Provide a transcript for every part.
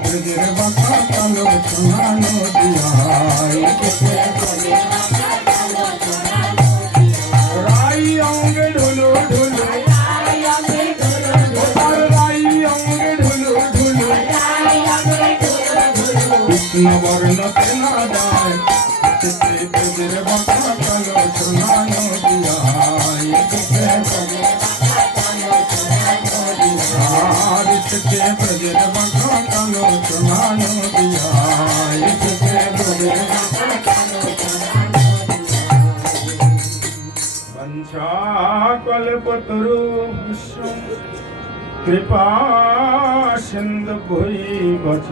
ব্রজের বাঁকা কালো সোনা নদিয়ায় রাই অঙ্গে ঢুলু ঢুলু রাই অঙ্গে ঢুলু ঢুলু কৃষ্ণ বর্ণ সেনা যায় ব্রজের বাঁকা কালো সোনা নদিয়ায় ব্রজের বাঁকা কালো সোনা নদিয়ায় কল্পতরুভ্যশ্চ কৃপা সিন্ধু ভৈবচ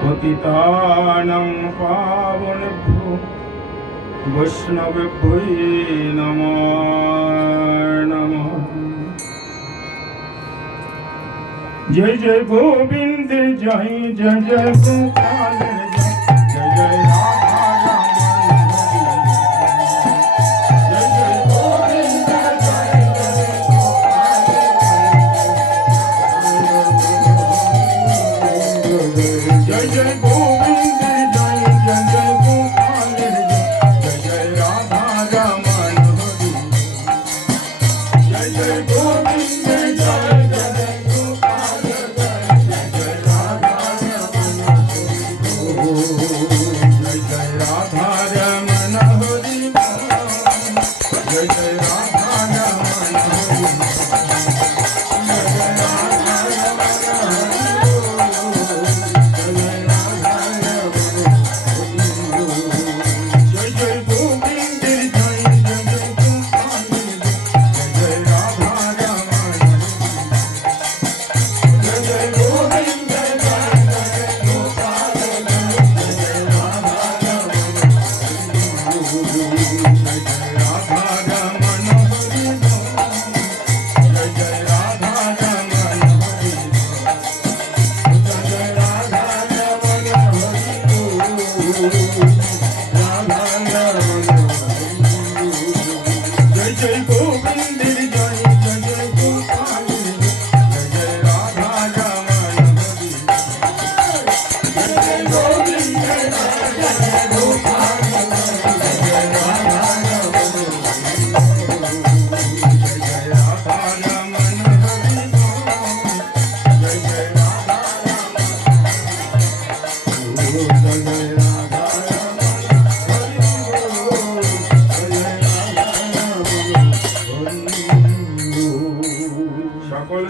পতিতানাং পাবনেভ্যো বৈষ্ণবেভ্যো নমো নমঃ। जय जय गोविंद जय जय जय गोपाल जय जय राधा रमण जय जय गोविंद जय जय गोपाल जय जय गोविंद जय जय जय गोपाल जय जय राधा रमण जय जय गोविंद जय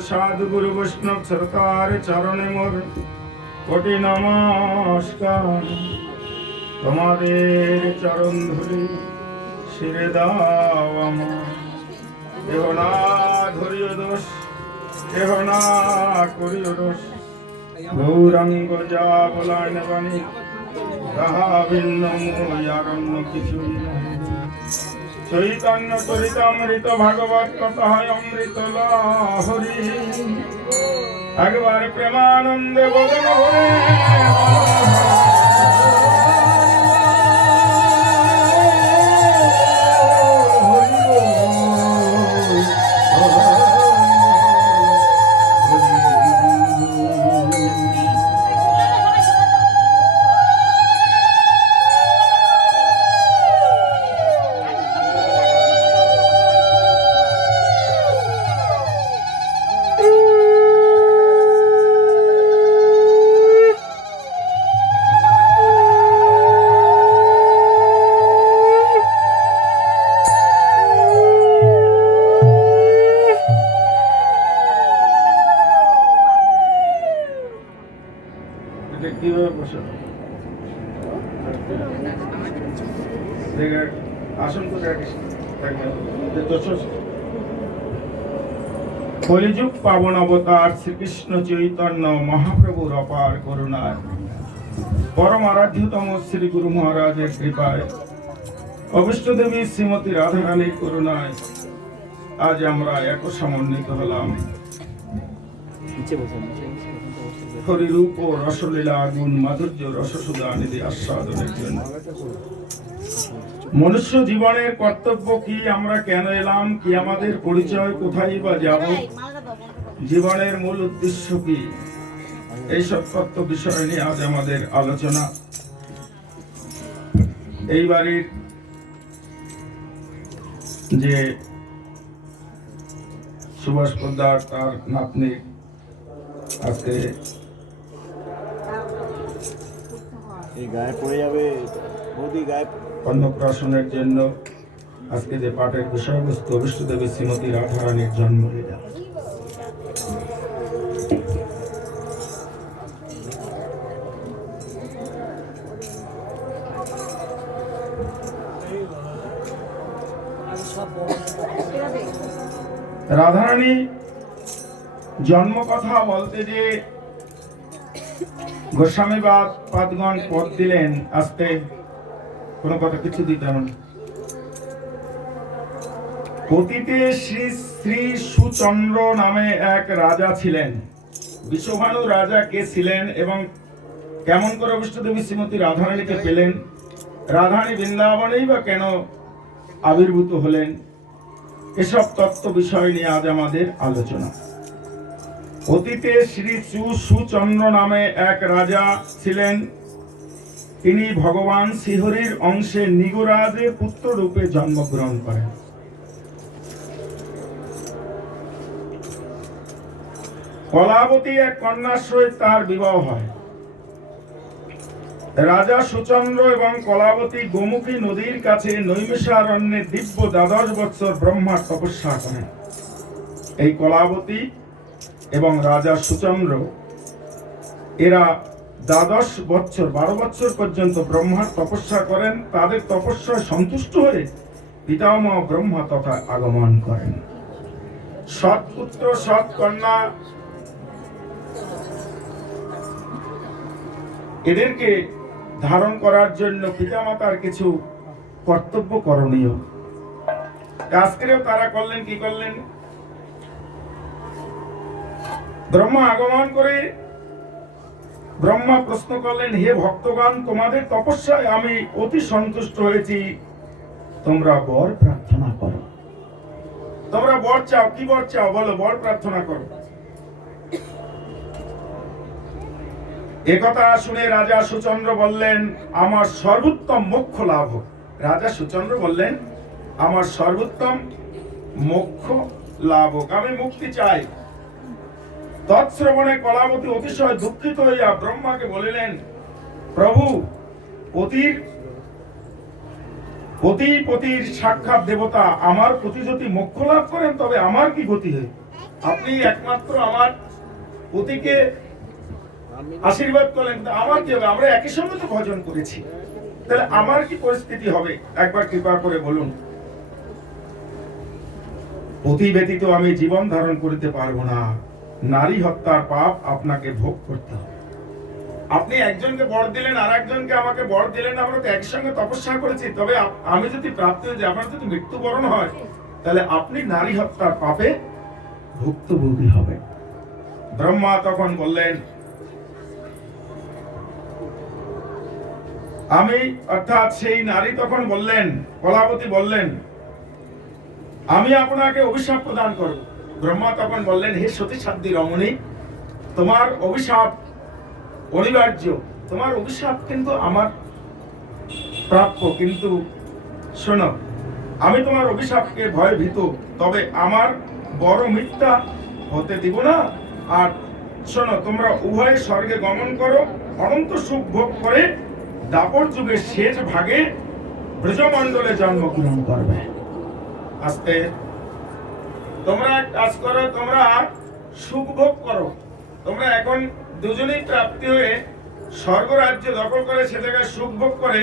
साधु गुरु वैष्णव सरकार चरणे मोर कोटि नमस्कार तुम्हादेर चरण धूलि शिरे दाओ आमार देह ना धरियो दोष देह ना करियो दोष गौरांग जा बलाय बाणी ताहा भिन्न मोय आर अन्य किछुई नहि चैतन्य चरितामृत भागवत कथा अमृत लाहरी एक बार प्रेमानंदे बदन भरे कलिजुग पावन अवतार श्री कृष्ण चैतन्य महाप्रभुर अपार करुणाय परम आराध्यतम श्री गुरु महाराजेर कृपाय अभिष्ट देवी श्रीमती राधा रानीर करुणाय आज आमरा एक समन्वित हलाम हरिरूप रसलीला गुण माधुर्य रससुधा निधि आस्वादनेर जन्य मनुष्य जीवनेर कर्तव्य की आमरा केन एलाम कि आमादेर परिचय कोथाय बा जाब जीवनेर मूल उद्देश्य की এইসব তত্ত্ব বিষয় নিয়ে আজ আমাদের আলোচনা। এই বাড়ির যে সুভাষ পোদ্দার তার নাতনি আজকে গায়ে পড়ে যাবে, অন্নপ্রাশনের জন্য আজকে যে পাঠের বিষয়বস্তু অভিষ্টদেবী শ্রীমতী রাধারানীর জন্মলীলা। রাধারানী জন্ম কথা বলতে যে গোস্বামী পাদগণ পদ দিলেন, আজকে কোন কথা কিছু দিতেন না। অতীতে শ্রী শ্রী সুচন্দ্র নামে এক রাজা ছিলেন। বিশ্বভানু রাজা কে ছিলেন এবং কেমন করে অভিষ্টদেবী শ্রীমতী রাধারানীকে পেলেন, রাধারানী বৃন্দাবনেই বা কেন আবির্ভূত হলেন, এসব তত্ত্ব বিষয় নিয়ে আজ আমাদের আলোচনা। অতীতে শ্রী সুচন্দ্র নামে এক রাজা ছিলেন। তিনি ভগবান শ্রীহরির অংশে নিগরাজে পুত্র রূপে জন্মগ্রহণ করেন। কলাবতী এক কন্যার সহিত তার বিবাহ হয়। রাজা সুচন্দ্র এবং কলাবতী গোমুখী নদীর কাছে নৈমিষারণ্যে দিব্য 12 বৎসর ব্রহ্মার তপস্যা করেন। এই কলাবতী এবং রাজা সুচন্দ্র এরা 12 বৎসর 12 বৎসর পর্যন্ত ব্রহ্মার তপস্যা করেন। তাদের তপস্যায় সন্তুষ্ট হয়ে পিতামহ ব্রহ্মা তথা আগমন করেন। সৎ পুত্র সৎ কন্যা এদেরকে ধারণ করার জন্য পিতামাতার কিছু কর্তব্য করণীয়। আজকেও তারা করলেন, কি করলেন? ব্রহ্মা আগমন করে ব্রহ্মা প্রশ্ন করলেন, হে ভক্তগণ, তোমাদের তপস্যায় আমি অতি সন্তুষ্ট হয়েছি, তোমরা বর প্রার্থনা করো। তোমরা বর চাও, কি বর চাও বলো, বর প্রার্থনা করো। একথা শুনে রাজা সুচন্দ্র বললেন, আমার সর্বোত্তম মোক্ষ লাভ হোক। রাজা সুচন্দ্র বললেন, আমার সর্বোত্তম মোক্ষ লাভ হোক, আমি মুক্তি চাই। তৎশ্রবণে কলাবতী অতিশয় দুঃখিত হইয়া ব্রহ্মাকে বলিলেন, প্রভু, পতির সাক্ষাৎ দেবতা আমার প্রতি যদি মোক্ষ লাভ করেন তবে আমার কি গতি হয়? আপনি একমাত্র আমার পতিকে আশীর্বাদ করলেন, আমার কি হবে? আমরা একই সঙ্গে তো ভজন করেছি, তাহলে আমার কি পরিস্থিতি হবে? একবার কৃপা করে বলুন। পতি ব্যতীত আমি জীবন ধারণ করতে পারবো না, নারী হত্যার পাপ আপনাকে ভোগ করতে হবে। আপনি একজনকে বর দিলেন, আর একজনকে আমাকে বর দিলেন, আমরা তো একসঙ্গে তপস্যা করেছি, তবে আমি যদি প্রাপ্ত হয়ে যাই, আপনার যদি মৃত্যুবরণ হয়, তাহলে আপনি নারী হত্যার পাপে ভুক্তভোগী হবে। ব্রহ্মা তখন বললেন, আমি, অর্থাৎ সেই নারী তখন বললেন, কলাবতী বললেন, আমি আপনাকে অভিশাপ প্রদান করব। ব্রহ্মা তখন বললেন, হে সতী সাধ্বী রমণী, তোমার অভিশাপ অনিবার্য, তোমার অভিশাপ কিন্তু আমার প্রাপ্য, কিন্তু শোনো, আমি তোমার অভিশাপকে ভয় ভীত, তবে আমার বড় মিথ্যা হতে দিব না। আর শোনো, তোমরা উভয়ে স্বর্গে গমন করো, অনন্ত সুখ ভোগ করে দাপর যুগের শেষ ভাগে ব্রজমণ্ডলে জন্মগ্রহণ করবে। আস্তে তোমরা কাজ করো, তোমরা সুখ ভোগ করো। তোমরা এখন দুজনেই প্রাপ্তি হয়ে স্বর্গ রাজ্য দখল করে সে জায়গায় সুখ ভোগ করে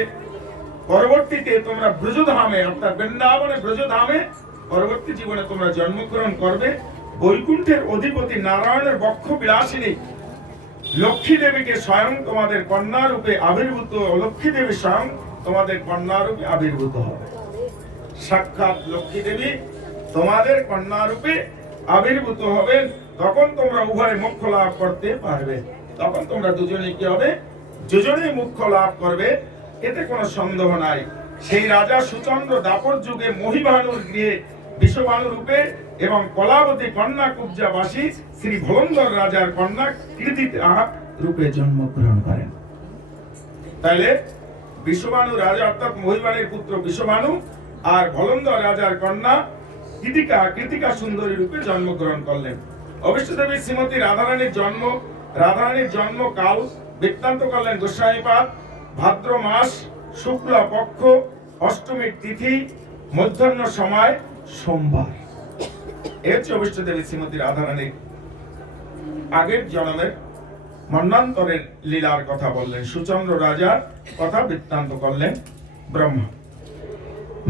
পরবর্তীতে তোমরা ব্রজধামে, অর্থাৎ বৃন্দাবনে ব্রজধামে পরবর্তী জীবনে তোমরা জন্মগ্রহণ করবে। বৈকুণ্ঠের অধিপতি নারায়ণের বক্ষ বিলাসিনী লক্ষ্মী দেবীকে স্বয়ং তোমাদের কন্যা রূপে আবির্ভূত, লক্ষ্মী দেবী স্বয়ং তোমাদের কন্যা রূপে আবির্ভূত হবে। সাক্ষাৎ লক্ষ্মী দেবী তোমাদের কন্যা রূপে আবির্ভূত হবে, তখন তোমরা উভয় মোক্ষ লাভ করতে পারবে। তখন তোমরা দুজনেই কি হবে? দুজনেই মোক্ষ লাভ করবে, এতে কোনো সন্দেহ নাই। সেই রাজা সুচন্দ্র দাপর যুগে মহিভানুর গৃহে বিশ্বভানু রূপে এবং কলাবতী কন্যা কুব্জাবাসী শ্রী ভলন্দর রাজার কন্যা কৃতিকা রূপে জন্মগ্রহণ করেন। তাহলে বিশ্ববানু রাজা অর্থাৎ মহিবাণীর পুত্র বিশ্ববানু আর ভলন্দর রাজার কন্যা কৃতিকা সুন্দরী রূপে জন্মগ্রহণ করলেন। অবিষ্ট দেবী শ্রীমতী রাধারানীর জন্ম কাল বৃত্তান্ত করলেন গোস্বামীপাদ। ভাদ্র মাস শুক্লা পক্ষ অষ্টমীর তিথি মধ্যাহ্ন সময় সোমবার। এ হচ্ছে অবিষ্ট দেবী শ্রীমতী রাধারানীর আগের জন্মের মন্বন্তরের লীলার কথা বললেন। সুচন্দ্র রাজার কথা বৃত্তান্ত করলেন ব্রহ্মা।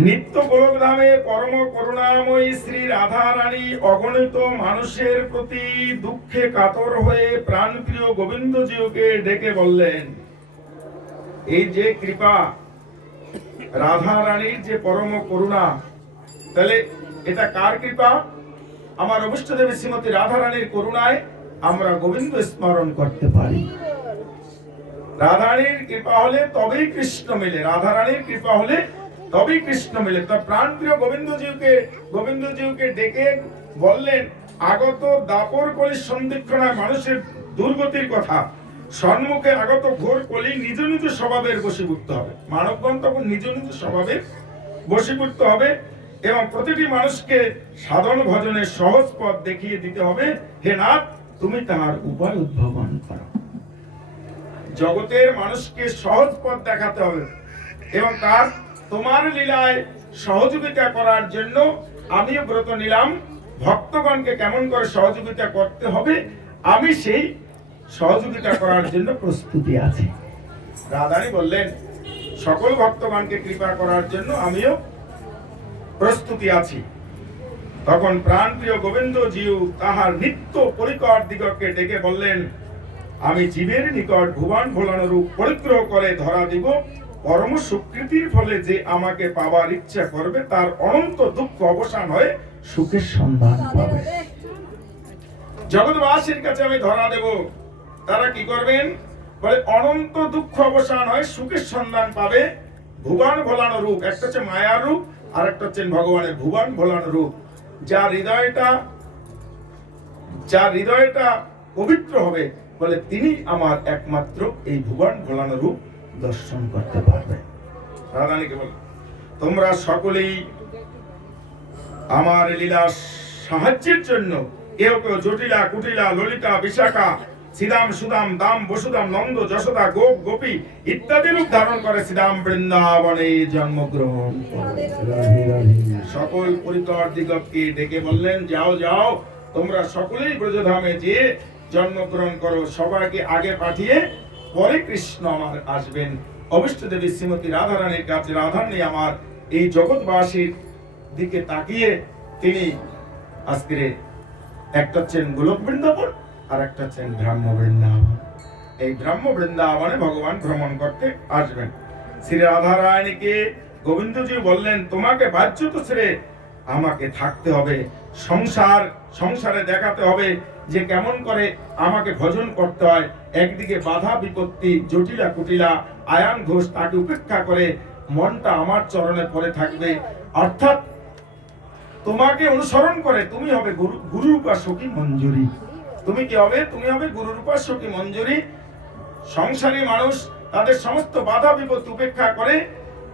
নিত্য গোলকধামে পরম করুণাময়ী শ্রী রাধারানী অগণিত মানুষের প্রতি দুঃখে কাতর হয়ে প্রাণপ্রিয় গোবিন্দজিকে ডেকে বললেন, এই যে কৃপা, রাধারানীর যে পরম করুণা, তাহলে এটা কার কৃপা? আমার অবিষ্ট দেবী শ্রীমতী রাধারানীর করুণায় আমরা গোবিন্দ স্মরণ করতে পারি। রাধারানীর কৃপা হলে তবেই কৃষ্ণ মেলে, রাধারানীর কৃপা হলে তবেই কৃষ্ণ মেলে। তার প্রাণপ্রিয় গোবিন্দজিকে ডেকে বললেন, আগত দাপর কলির সন্ধিক্ষণায় মানুষের দুর্গতির কথা, সম্মুখে আগত ঘোর কলি নিজ নিজ স্বভাবের বশীভূত হবে। মানবগণ তখন নিজ নিজ স্বভাবের বশীভূত হবে এবং প্রতিটি মানুষকে সাধন ভজনের সহজ পথ দেখিয়ে দিতে হবে। হে নাথ, তুমি তাহার উপায় উদ্ভাবন করো। জগতের মানুষকে সহজ পথ দেখাতে হবে এবং তার তোমার লীলায় সহযোগিতা করার জন্য আমিও ব্রত নিলাম। ভক্তগণকে কেমন করে সহযোগিতা করতে হবে, আমি সেই সহযোগিতা করার জন্য প্রস্তুতি আছি। রাধারানী বললেন, সকল ভক্তগণকে কৃপা করার জন্য আমিও প্রস্তুতি আছি। তখন প্রাণপ্রিয় গোবিন্দজিউ তাহার নিত্য পরিকর দিগকে ডেকে বললেন, আমি জীবের নিকট ভুবন ভোলানো রূপ পরিগ্রহ করে ধরা দিব। পরম সুকৃতির ফলে যে আমাকে পাওয়ার ইচ্ছা করবে তার অনন্ত দুঃখ অবসান হয়ে সুখের সন্ধান পাবে। জগৎবাসীর কাছে আমি ধরা দেব, তারা কি করবেন? বলে অনন্ত দুঃখ অবসান হয়ে সুখের সন্ধান পাবে। ভুবন ভোলানো রূপ, একটা হচ্ছে মায়ার রূপ আর একটা হচ্ছে ভগবানের ভুবন ভোলানো রূপ। যার হৃদয়টা পবিত্র হবে, বলে তিনি আমার একমাত্র এই ভুবন ভোলানো রূপ দর্শন করতে পারবে। রাধারানীকে বল, তোমরা সকলেই আমার লীলা সাহায্যের জন্য কেউ জটিলা, কুটিলা, ললিতা, বিশাখা, শ্রীদাম, সুদাম, দাম, বসুদাম, নন্দ, যশোদা, গোপ, গোপী ইত্যাদি রূপ ধারণ করে শ্রীদাম বৃন্দাবনে জন্মগ্রহণ করে। সকল পরিকর দিগকে ডেকে বললেন, যাও যাও, তোমরা সকলেই ব্রজধামে যে জন্মগ্রহণ করো। সবাইকে আগে পাঠিয়ে পরে কৃষ্ণ আমার আসবেন। অবিষ্ট দেবী শ্রীমতী রাধারানীর কাছে রাধারানী আমার এই জগৎবাসীর দিকে তাকিয়ে তিনি আজকে একটা হচ্ছেন গোলক বৃন্দাবন আর একটা হচ্ছেন ব্রাহ্ম বৃন্দাবন। এই ব্রাহ্ম বৃন্দাবনে ভগবান ভ্রমণ করতে আসবেন। শ্রী রাধারানীকে গোবিন্দজি বললেন, তোমাকে বাহ্যত ছেড়ে আমাকে থাকতে হবে, সংসারে দেখাতে হবে যে কেমন করে আমাকে ভজন করতে হয়। একদিকে বাধা বিপত্তি, জটিলা কুটিলা, আয়ান ঘোষ তাকে উপেক্ষা করে মনটা আমার চরণে পড়ে থাকবে। অর্থাৎ তোমাকে অনুসরণ করে তুমি হবে গুরুরূপা সখী মঞ্জুরি। তুমি কি হবে? তুমি হবে গুরুরূপা সখী মঞ্জুরি। সংসারী মানুষ তাদের সমস্ত বাধা বিপত্তি উপেক্ষা করে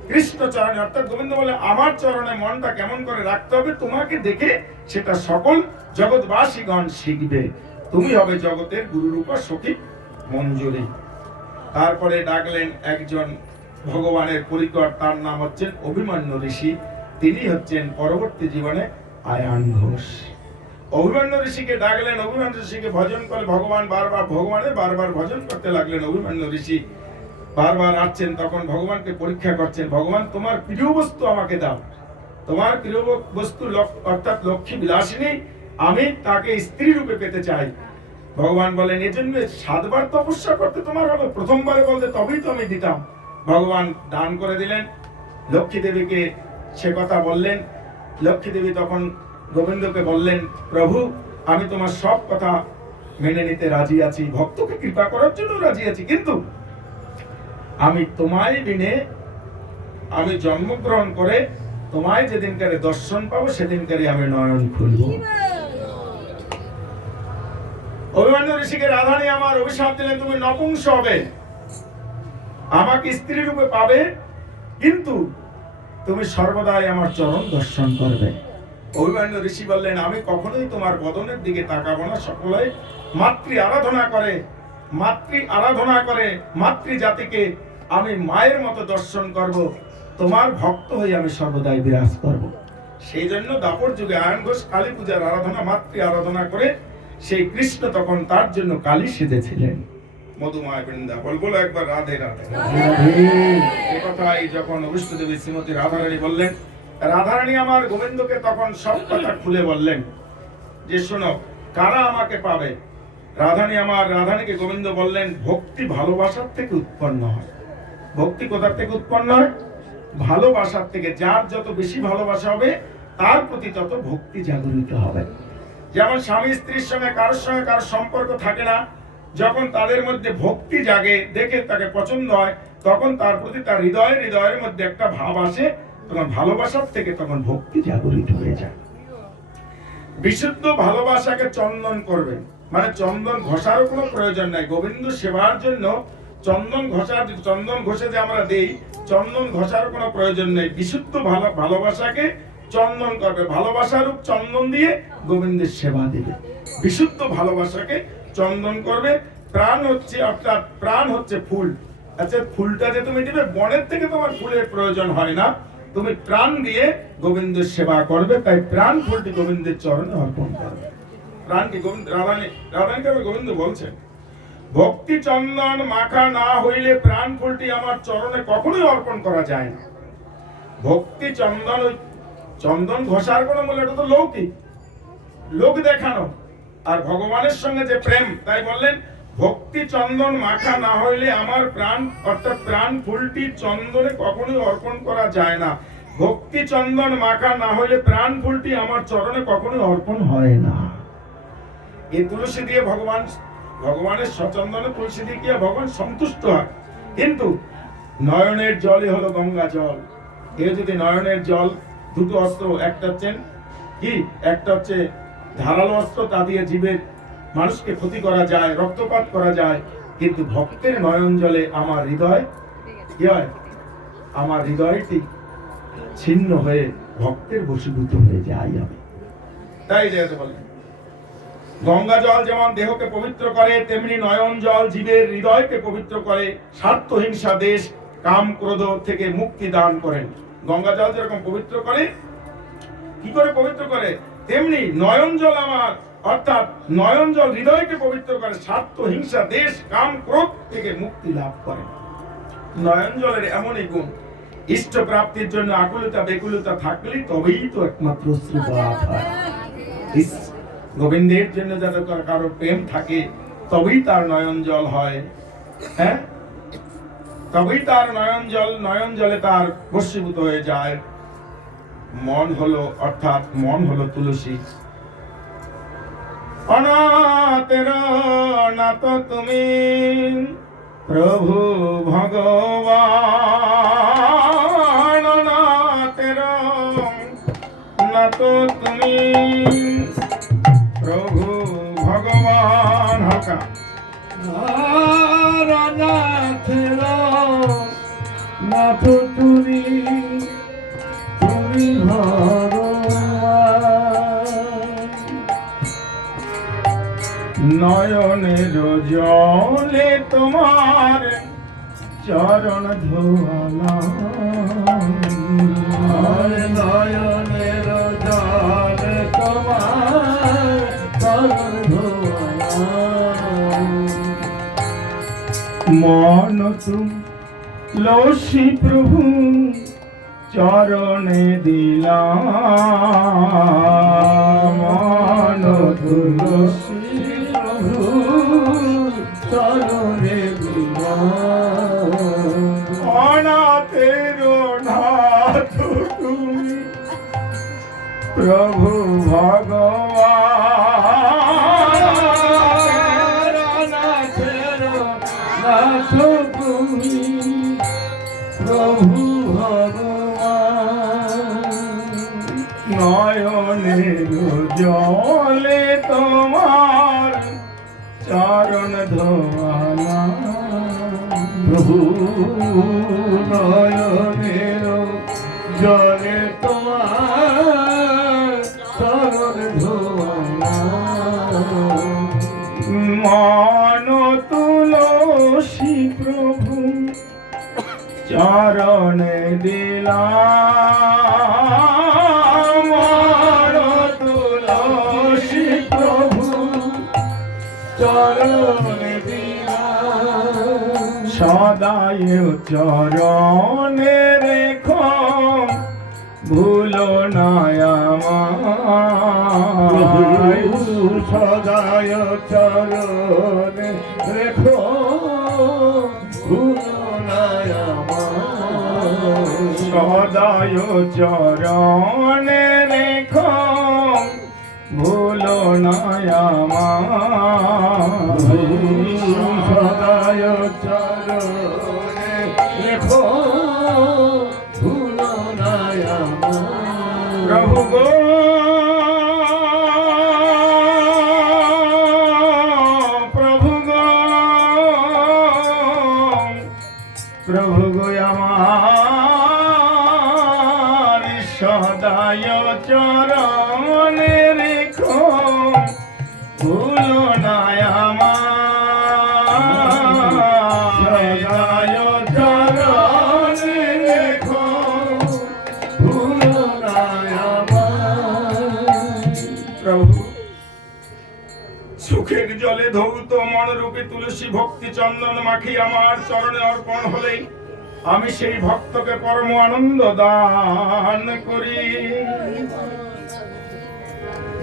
কৃষ্ণ চরণে, অর্থাৎ গোবিন্দ বলে আমার চরণে মনটা কেমন করে রাখতে হবে, তোমাকে দেখে সেটা সকল জগৎবাসীগণ শিখবে। তুমি হবে জগতের গুরুরূপা সখী মঞ্জুরি। তারপরে ডাকলেন একজন ভগবানের পরিকর, তার নাম হচ্ছেন অভিমন্যু ঋষি। তিনি হচ্ছেন পরবর্তী জীবনে আয়ান ঘোষ। অভিমন্যু ঋষিকে ডাকলেন, অভিমন্যু ঋষিকে ভজন করে ভগবান বারবার ভজন করতে লাগলেন। অভিমন্যু ঋষি বারবার আসছেন, তখন ভগবানকে পরীক্ষা করছেন, ভগবান তোমার প্রিয় বস্তু আমাকে দাও, তোমার প্রিয় বস্তু অর্থাৎ লক্ষ্মী বিলাসিনী, আমি তাকে স্ত্রী রূপে পেতে চাই। ভগবান বলেন, এজন্য 7 বার তপস্যা করতে তোমার হবে, প্রথমবারে বলতে তবেই তো আমি দিতাম। ভগবান দান করে দিলেন। লক্ষ্মী দেবীকে সে কথা বললেন। লক্ষ্মী দেবী তখন গোবিন্দকে বললেন, প্রভু আমি তোমার সব কথা মেনে নিতে রাজি আছি, ভক্তকে কৃপা করার জন্য রাজি আছি, কিন্তু আমি তোমায় বিনে আমি জন্মগ্রহণ করে তোমায় যেদিনকারে দর্শন পাবো সেদিনকারে আমি নয়ন খুলবো। অভিমন্যু ঋষিকে রাধারানী আমার অভিশাপ দিলেন, তুমি নপুংস হবে, আমাকে স্ত্রী রূপে পাবে, কিন্তু তুমি সর্বদাই আমার চরণ দর্শন করবে। অভিমন্যু ঋষি বললেন, আমি কখনোই তোমার বদনের দিকে তাকাবো না। সকলে মাতৃ আরাধনা করে, মাতৃ জাতিকে আমি মায়ের মতো দর্শন করব, তোমার ভক্ত হয়ে আমি সর্বদাই বিরাজ করব। সেই জন্য দাপর যুগে আয়ন ঘোষ কালী পূজার আরাধনা, মাতৃ আরাধনা করে সেই কৃষ্ণ তখন তার জন্য কালী সেজেছিলেন। মধুমায় বৃন্দা বলবো একবার রাধে রাধে। এই কথাই যখন অভিষ্ট দেবী শ্রীমতী রাধারানী বললেন, রাধারানী আমার গোবিন্দকে তখন সব কথা খুলে বললেন যে শোনো, কারা আমাকে পাবে। রাধারানীকে গোবিন্দ বললেন, ভক্তি ভালোবাসার থেকে উৎপন্ন হয়। ভক্তি কোথা থেকে উৎপন্ন হয়? ভালোবাসার থেকে। যার যত বেশি ভালোবাসা হবে তার প্রতি তত ভক্তি জাগরিত হবে। যেমন স্বামী স্ত্রীর সঙ্গে কারোর সম্পর্ক থাকে না, যখন তাদের মধ্যে ভক্তি জাগে, দেখে তাকে পছন্দ হয়, তখন তার প্রতি তার হৃদয়ের মধ্যে একটা ভাব আসে, তখন ভালোবাসার থেকে তখন ভক্তি জাগরিত হয়ে যায়। বিশুদ্ধ ভালোবাসাকে চন্দন করবেন, মানে চন্দন ঘষারও কোনো প্রয়োজন নাই। গোবিন্দ সেবার জন্য চন্দন ঘষে যে আমরা দেই, চন্দন ঘষার কোনো প্রয়োজন নেই। বিশুদ্ধ ভালোবাসাকে চন্দন করবে, ভালোবাসারূপ চন্দন দিয়ে গোবিন্দের সেবা দেবে। বিশুদ্ধ ভালোবাসাকে চন্দন করবে। প্রাণ হচ্ছে ফুল। আচ্ছা, ফুলটা যে তুমি দিবে, বনের থেকে তোমার ফুলের প্রয়োজন হয় না, তুমি প্রাণ দিয়ে গোবিন্দের সেবা করবে। তাই প্রাণ ফুলটি গোবিন্দের চরণে অর্পণ করবে। প্রাণটি রাধারানীকে গোবিন্দ বলছেন, ভক্তি চন্দন মাখা না হইলে প্রাণ ফুলটি আমার চরণে কখনোই অর্পণ করা যায় না। ভক্তি চন্দন ঘষার কোনো মূল্য, এটা তো লৌকিক, লোক দেখানো। আর ভগবানের সঙ্গে যে প্রেম, তাই বললেন ভক্তি চন্দন মাখা না হইলে আমার প্রাণ, অর্থাৎ প্রাণ ফুলটি চন্দনে কখনোই অর্পণ করা যায় না। ভক্তি চন্দন মাখা না হইলে প্রাণ ফুলটি আমার চরণে কখনোই অর্পণ হয় না। এই তুলসী দিয়ে ভগবানের সচন্দনে তুলসী দিয়ে কি ভগবান সন্তুষ্ট হয়। কিন্তু নয়নের জলই হলো গঙ্গা জল। কেউ যদি নয়নের জল, দুটো অস্ত্র, একটা হচ্ছে ধারালো অস্ত্র, তা দিয়ে জীবের মানুষকে ক্ষতি করা যায়, রক্তপাত করা যায়। কিন্তু ভক্তের নয়ন জলে আমার হৃদয় কি হয়? আমার হৃদয়টি ছিন্ন হয়ে ভক্তের বশীভূত হয়ে যায়। আমি তাই যেতে বললেন, গঙ্গা জল যেমন দেহকে পবিত্র করে, তেমনি নয়ন জল জীবের হৃদয়কে পবিত্র করে, স্বার্থ হিংসা দেশ কাম ক্রোধ থেকে মুক্তি দান করেন। গঙ্গা জল যেরকম পবিত্র করে, কি করে পবিত্র করে, তেমনি নয়ন জল আমার, অর্থাৎ নয়ন জল হৃদয়কে পবিত্র করে, স্বার্থ হিংসা দেশ কাম ক্রোধ থেকে মুক্তি লাভ করে। নয়ন জলের এমনই গুণ, ইষ্ট প্রাপ্তির জন্য আকুলতা বেকুলতা থাকলে তবেই তো একমাত্র শ্রীপাদ হয়। গোবিন্দের জন্য যাদের কারো প্রেম থাকে, তবেই তার নয়ন জল হয়। হ্যাঁ, তবেই তার নয়ন জলে তার বশীভূত হয়ে যায়। মন হলো তুলসী। অনাথের নাথ তুমি প্রভু ভগবান, অনাথের নাথ তুমি প্রভু ভগবান। হকা নাথের নাথ তুমি, তুমি ভগবান। নয়নের জলে তোমার চরণ ধোয়ালা, নয়নের জলে তোমার চরণ ধোয়ালা। মন তুলসী প্রভু চরণে দিলাম, মন তুলসী প্রভু চরণে দিলাম। অনাথের নাথ তুমি প্রভু ভগবান, অনাথের নাথ তুমি প্রভু ভগবান। জলে তোমার চরণ ধোয়ালা প্রভু নয়নের জলে তোমার চরণ ধোয়া মন তুলসী প্রভু চরণে দিলাম মন তুলসী প্রভু চরণে দিলা সদায় চরণে রেখো ভুলো না আমায় সদায় চরণে রেখো ভুলনায় আমার সদায় চরণে রেখো ভুলো না আমায় সদায় চরণে রেখো ভুলনায় আমার প্রভু গো প্রভু গো প্রভু গো আমার সদায় চরণে রেখো ভুলো না আমার সদায় চরণে রেখো ভুলনায় আমার প্রভু সুখের জলে ধৌত মনরূপী তুলসী ভক্তি চন্দন মাখি আমার চরণে অর্পণ হলে আমি সেই ভক্তকে পরম আনন্দ দান করি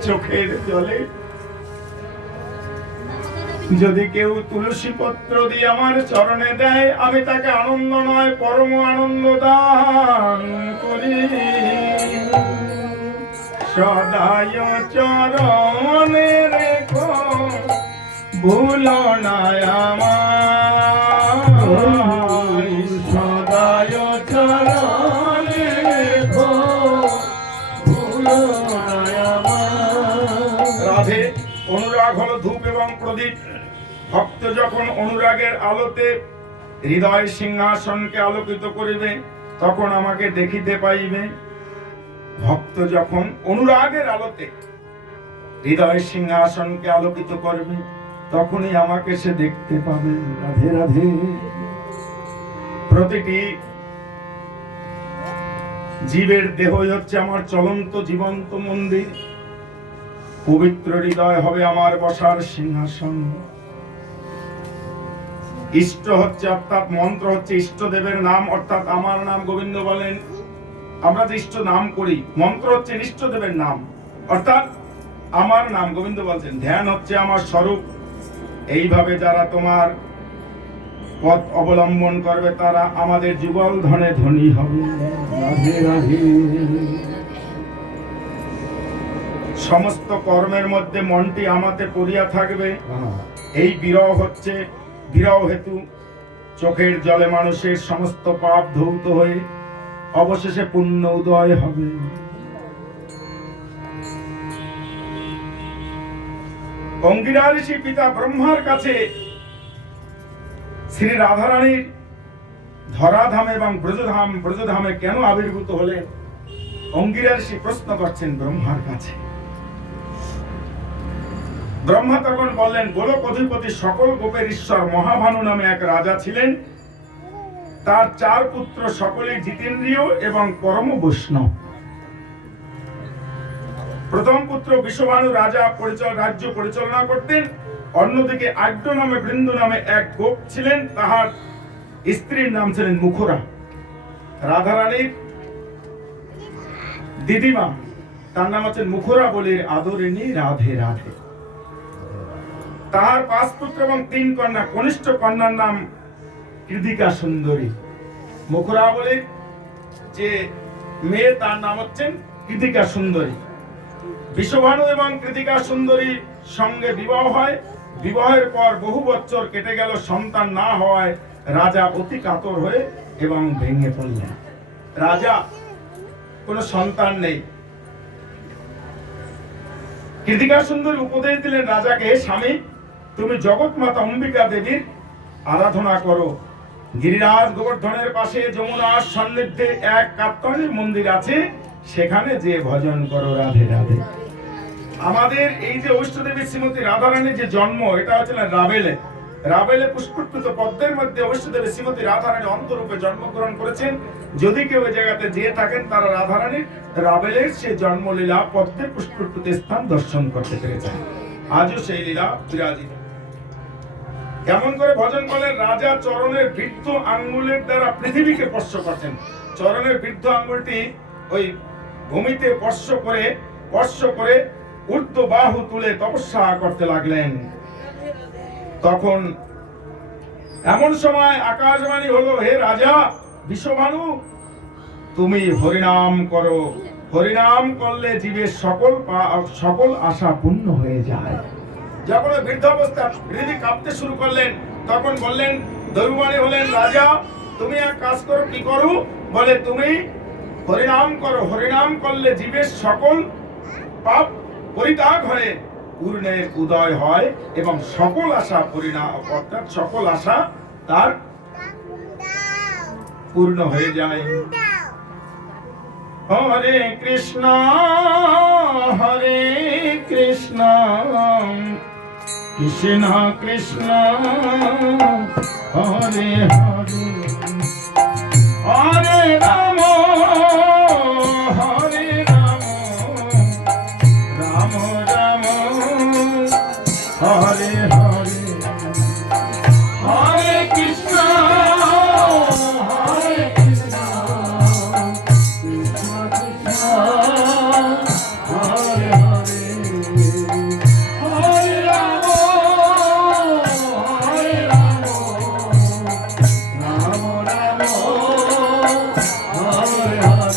চোখের জলে যদি কেউ তুলসী পত্র দিয়ে আমার চরণে দেয় আমি তাকে আনন্দ নয় পরম আনন্দ দান করি সদায় চরণে রেখো ভুলো না আমায় সদায় চরণে রেখো ভুলনায় আমার রাধে অনুরাগ হলো ধূপ এবং প্রদীপ ভক্ত যখন অনুরাগের আলোতে হৃদয় সিংহাসনকে আলোকিত করিবে তখন আমাকে দেখিতে পাইবে ভক্ত যখন অনুরাগের আলোতে হৃদয় সিংহাসনকে আলোকিত করবে তখনই আমাকে সে দেখতে পাবে রাধে রাধে প্রতিটি জীবের দেহই হচ্ছে আমার চলন্ত জীবন্ত মন্দির পবিত্র হৃদয় হবে আমার বসার সিংহাসন ইষ্ট হচ্ছে অর্থাৎ মন্ত্র হচ্ছে ইষ্টদেবের নাম অর্থাৎ আমার নাম গোবিন্দ বলেন আমরা যে ইষ্ট নাম করি মন্ত্র হচ্ছে ইষ্টদেবের নাম অর্থাৎ আমার নাম গোবিন্দ বলছেন ধ্যান হচ্ছে আমার স্বরূপ এইভাবে যারা তোমার পথ অবলম্বন করবে তারা আমাদের যুগল ধনে ধনী হবে রাধে রাধে সমস্ত কর্মের মধ্যে মনটি আমাতে পড়িয়া থাকবে এই বিরহ হচ্ছে বিরহ হেতু চোখের জলে মানুষের সমস্ত পাপ ধৌত হয়ে অবশেষে পুণ্য উদয় হবে অঙ্গিরা ঋষি পিতা ব্রহ্মার কাছে শ্রী রাধারানীর ধরাধাম এবং ব্রজধামে কেন আবির্ভূত হলেন অঙ্গিরা ঋষি প্রশ্ন করছেন ব্রহ্মার কাছে ব্রহ্মা তখন বললেন গোলক অধিপতি সকল গোপের ঈশ্বর মহাভানু নামে এক রাজা ছিলেন তার 4 পুত্র সকলেই জিতেন্দ্রীয় এবং পরম বৈষ্ণব প্রথম পুত্র বিশ্বভানু রাজ্য পরিচালনা করতেন অন্যদিকে আদ্য নামে বৃন্দু নামে এক গোপ ছিলেন তাহার স্ত্রীর নাম ছিলেন মুখরা রাধারানীর দিদিমা তার নাম হচ্ছে মুখরা বলির আদরিণী রাধে রাধে তাহার 5 পুত্র এবং 3 কন্যা কনিষ্ঠ কন্যার নাম কৃতিকা সুন্দরী মুখরা বলির যে মেয়ে তার নাম হচ্ছেন কৃতিকা সুন্দরী বিশ্বভানু এবং কৃতিকা সুন্দরী সঙ্গে বিবাহ হয় বিবাহের পর বহু বছর কেটে গেল সন্তান না হওয়ায় রাজা অতি কাতর হয়ে এবং ভেঙে পড়লেন রাজা কোনো সন্তান নেই কৃতিকা সুন্দরী উপদেশ দিলেন রাজাকে, স্বামী তুমি জগৎ মাতা অম্বিকা দেবীর আরাধনা করো। গিরিরাজ গোবর্ধনের পাশে যমুনার সান্নিধ্যে এক কাত্যায়নী মন্দির আছে, সেখানে যে ভজন করো রাধে রাধে। আমাদের এই যে ঐষ্টদেবী শ্রীমতী রাধারানীর যে জন্ম, এটা হচ্ছিলেন রাবেলে। রাবেলে পুষ্পকৃত পদ্মের মধ্যে ঐষ্টদেবী শ্রীমতী রাধারানী অন্তরূপে জন্মগ্রহণ করেছেন। যদি কেউ ওই জায়গাতে যেয়ে থাকেন, তারা রাধারানীর রাবেলের সে জন্মলীলা পদ্মের পুষ্পকৃত স্থান দর্শন করতে পেরেছেন। আজও সেই লীলা বিরাজিত। কেমন করে ভজন করলেন? রাজা চরণের বৃদ্ধ আঙ্গুলের দ্বারা পৃথিবীকে স্পর্শ করতেন। চরণের বৃদ্ধ আঙ্গুলটি ওই ভূমিতে স্পর্শ করে ঊর্ধ্ব বাহু তুলে তপস্যা করতে লাগলেন। তখন এমন সময় আকাশবাণী হলো, হে রাজা বিশ্বভানু, তুমি হরিনাম করো। হরিনাম করলে জীবের সকল আশা পূর্ণ হয়ে যায়। যখন বৃদ্ধাবস্থা হৃদি কাঁপতে শুরু করলেন, তখন বললেন, দৈববাণী হলেন, রাজা তুমি এক কাজ করো। কি করো? বলে তুমি হরিনাম করো। হরিনাম করলে জীবের সকল পাপ পরিত্যাগ হয়ে পূর্ণের উদয় হয় এবং সকল আশা অর্থাৎ সকল আশা তার পূর্ণ হয়ে যায়। হরে কৃষ্ণ কৃষ্ণ কৃষ্ণ হরে হরে, হরে রাম হরে রাম, রাম রাম হরে হরে, হরে কৃষ্ণ হরে কৃষ্ণ, কৃষ্ণ কৃষ্ণ হরে হরে, হরে রাম হরে রাম, রাম রাম হরে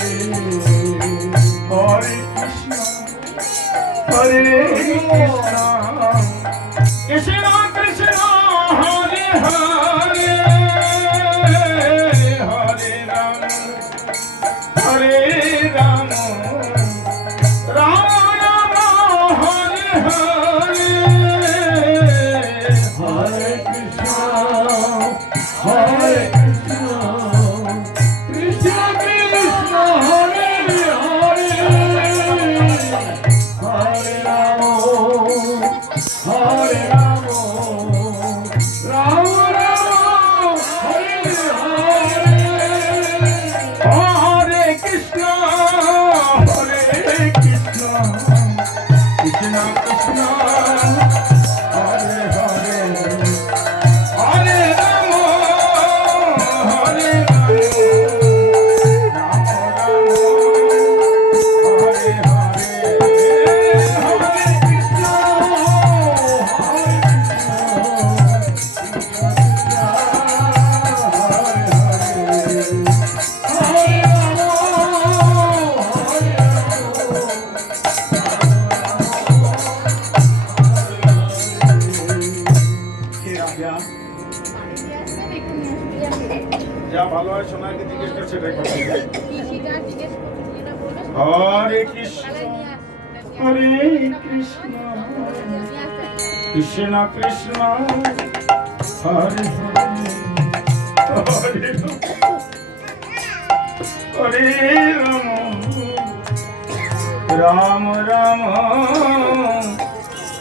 হরে, হরে কৃষ্ণ হরে কৃষ্ণ, কৃষ্ণ কৃষ্ণ হরে হরে, হরে রাম হরে রাম, রাম রাম হরে হরে, হরে কৃষ্ণ হরে কৃষ্ণ, কৃষ্ণ কৃষ্ণ হরে হরে, হরে রাম হরে রাম, রাম রাম হরে হরে, হরে কৃষ্ণ হরে কৃষ্ণ, কৃষ্ণ কৃষ্ণ হরে হরে, হরে রাম হরে হরে, রাম রাম হরে হরে, হরে কৃষ্ণ হরে যা ভালো হয় সোনাকে জিজ্ঞেস করছে, হরে কৃষ্ণ হরে কৃষ্ণ, কৃষ্ণ কৃষ্ণ হরে হরে, হরে হরে রাম, রাম রাম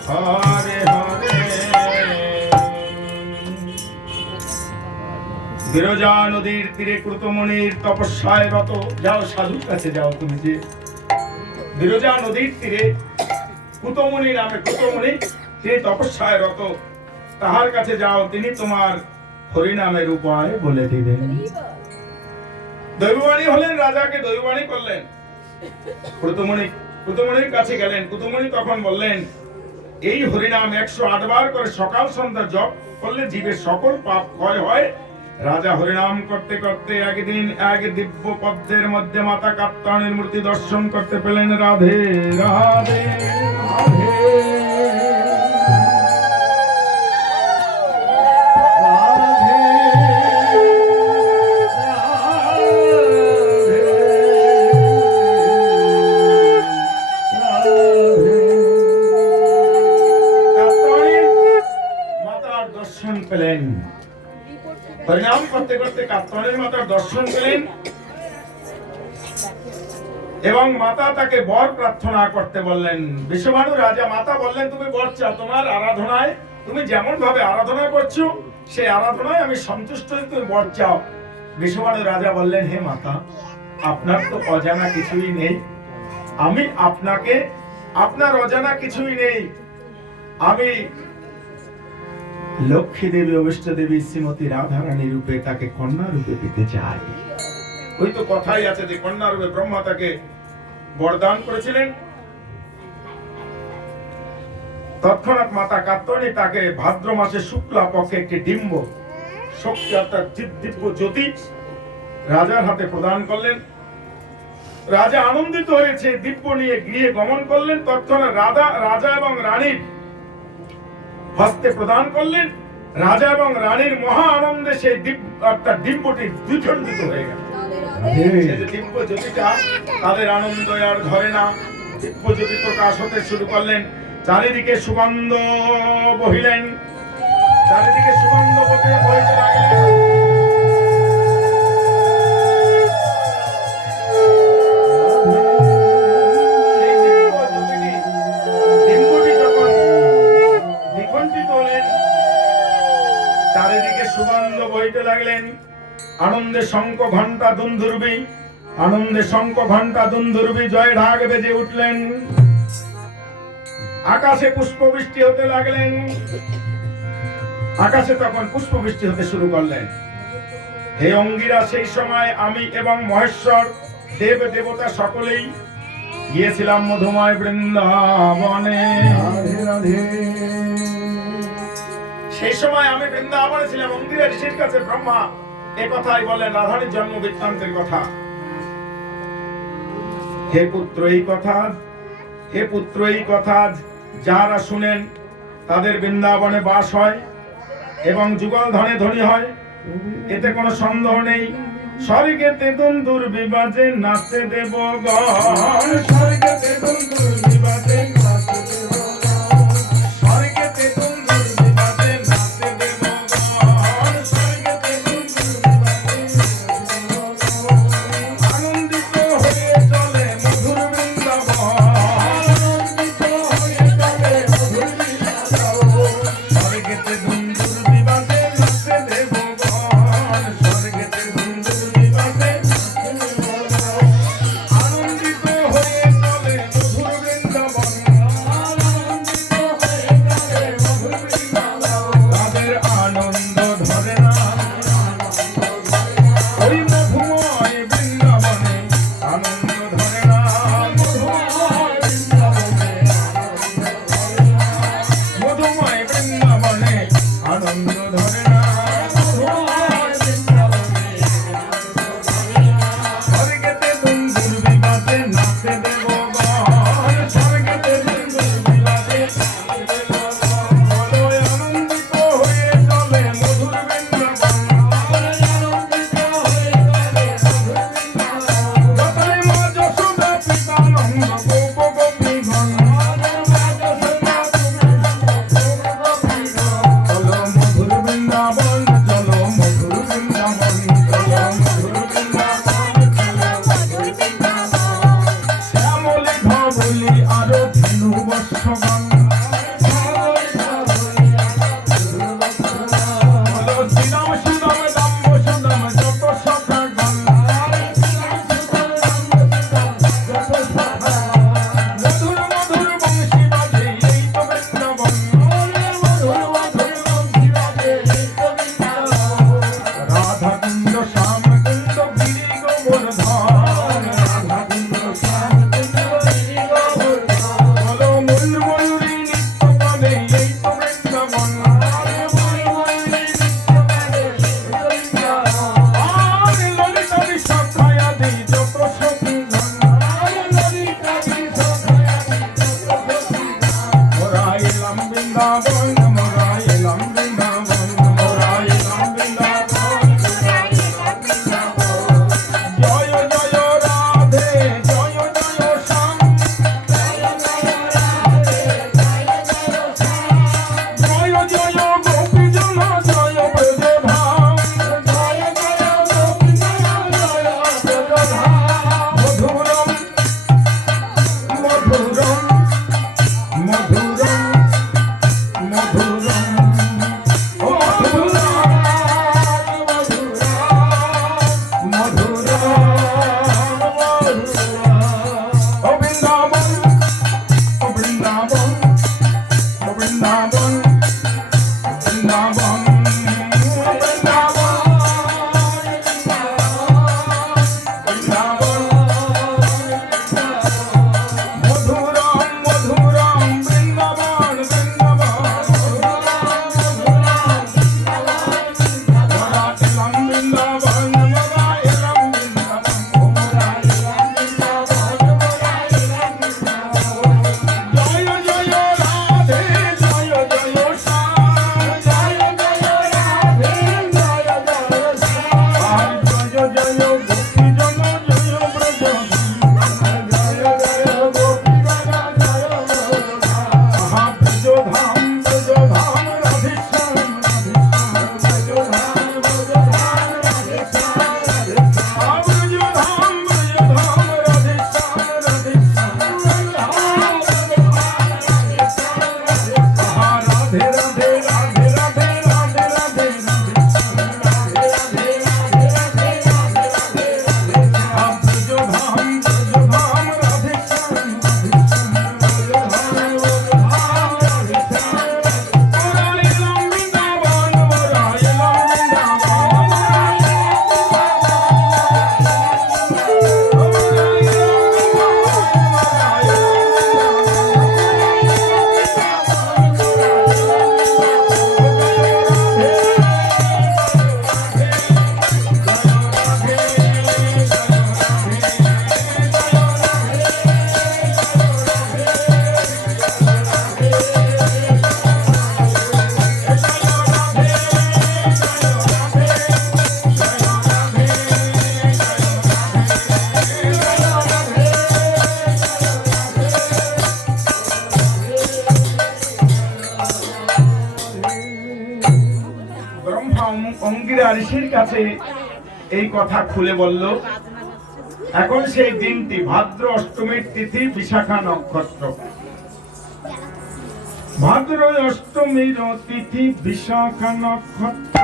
হরে হরে। বিরজা নদীর তীরে কৃতমণির তপস্যায় রত। যাও সাধুর কাছে যাও, তুমি যে বিরজা নদীর তীরে কৃতমণি নামে কৃতমণি, তিনি তপস্যায় রত, তাহার কাছে যাও, তিনি তোমার হরিনামের উপায় বলে দিবেন। দৈববাণী হলেন, রাজাকে দৈববাণী করলেন। কৃতমণির কাছে গেলেন। কৃতমণি তখন বললেন, এই হরিনাম 108 বার করে সকাল সন্ধ্যা জপ করলে জীবের সকল পাপ ক্ষয় হয়। রাজা হরিনাম করতে করতে একদিন এক দিব্য পদ্মের মধ্যে মাতা কাত্যায়নীর মূর্তি দর্শন করতে পেলেন। রাধে রাধে রাধে, প্রণাম করতে করতে কাত্তায়নী মাতার দর্শন পেলেন এবং মাতা তাকে বর প্রার্থনা করতে বললেন। বিশ্বভানু রাজা মাতা বললেন, তুমি বর চাও, তোমার আরাধনায় তুমি যেমন ভাবে আরাধনা করছো সেই আরাধনায় আমি সন্তুষ্ট হই, তুমি বর চাও। বিশ্বভানু রাজা বললেন, হে মাতা, আপনার তো অজানা কিছুই নেই, আমি আপনাকে, আপনার অজানা কিছুই নেই, আমি লক্ষ্মী দেবী অবিষ্ট দেবী শ্রীমতী রাধারানী রূপে তাকে কন্যা রূপে পেতে চাই। ওই তো কথাই আছে যে কন্যা রূপে ব্রহ্মা তাকে বরদান করেছিলেন। তৎক্ষণাৎ মাতা কাত্যায়নী তাকে ভাদ্র মাসে শুক্লা পক্ষে একটি ডিম্ব শক্তি অর্থাৎ দিব্য জ্যোতি রাজার হাতে প্রদান করলেন। রাজা আনন্দিত হয়েছে, দিব্য নিয়ে গৃহে গমন করলেন। তৎক্ষণাৎ রাজা এবং রানীর হস্তে প্রদান করলেন। রাজা এবং রানীর মহা আনন্দে সেই অর্থাৎ দিব্যটি দ্বিখণ্ডিত হয়ে গেল। দিব্য জ্যোতিটা তাদের আনন্দ আর ধরে না, দিব্য জ্যোতি প্রকাশ হতে শুরু করলেন। চারিদিকে সুগন্ধ বহিলেন, চারিদিকে সুগন্ধ বহিতে লাগলেন। সেই দিব্য জ্যোতিটি দিব্যটি যখন দ্বিখণ্ডিত হলেন, চারিদিকে সুগন্ধ বহিতে লাগলেন। আনন্দে শঙ্খ ঘণ্টা দুন্দুর্বি, আনন্দে শঙ্খ ঘণ্টা দুন্দুর্বি জয় ঢাক বেজে উঠলেন। আকাশে পুষ্পবৃষ্টি হতে লাগলেন, আকাশে তখন পুষ্পবৃষ্টি হতে শুরু করলেন। হে অঙ্গিরা, সেই সময় আমি এবং মহেশ্বর দেব দেবতা সকলেই গিয়েছিলাম মধুময় বৃন্দাবনে। সেই সময় আমি বৃন্দাবনে ছিলাম। অঙ্গিরা ঋষির কাছে ব্রহ্মা এ কথাই বলেন, রাধারীর জন্ম বৃত্তান্তের কথা। হে পুত্র, এই কথা, হে পুত্র, এই কথা যারা শুনেন তাদের বৃন্দাবনে বাস হয় এবং যুগল ধনে ধনী হয়, এতে কোনো সন্দেহ নেই। স্বর্গেতে দুন্দুর বিবাজে নাচতে দেবগণ, স্বর্গেতে দুন্দুর বিবাজে নাচতে দেবগণ, স্বর্গেতে দুন্দুর বিবাজে নাচতে দেবগণ, স্বর্গেতে দুন্দুর বিবাজে আনন্দিত হয়ে চলে মধুর বৃন্দাবন, আনন্দিত হয়ে চলে মধুর বৃন্দাবন, স্বর্গেতে দুন্দুর বিবাজে নাচতে দেবগণ, স্বর্গেতে দুন্দুর বিবাজে আনন্দিত হয়ে চলে মধুর বৃন্দাবন। ব্রহ্মা অঙ্গিরা ঋষির কাছে এই কথা খুলে বলল। এখন সেই দিনটি ভাদ্র অষ্টমীর তিথি, বিশাখা নক্ষত্র। ভাদ্র অষ্টমীর তিথি, বিশাখা নক্ষত্র।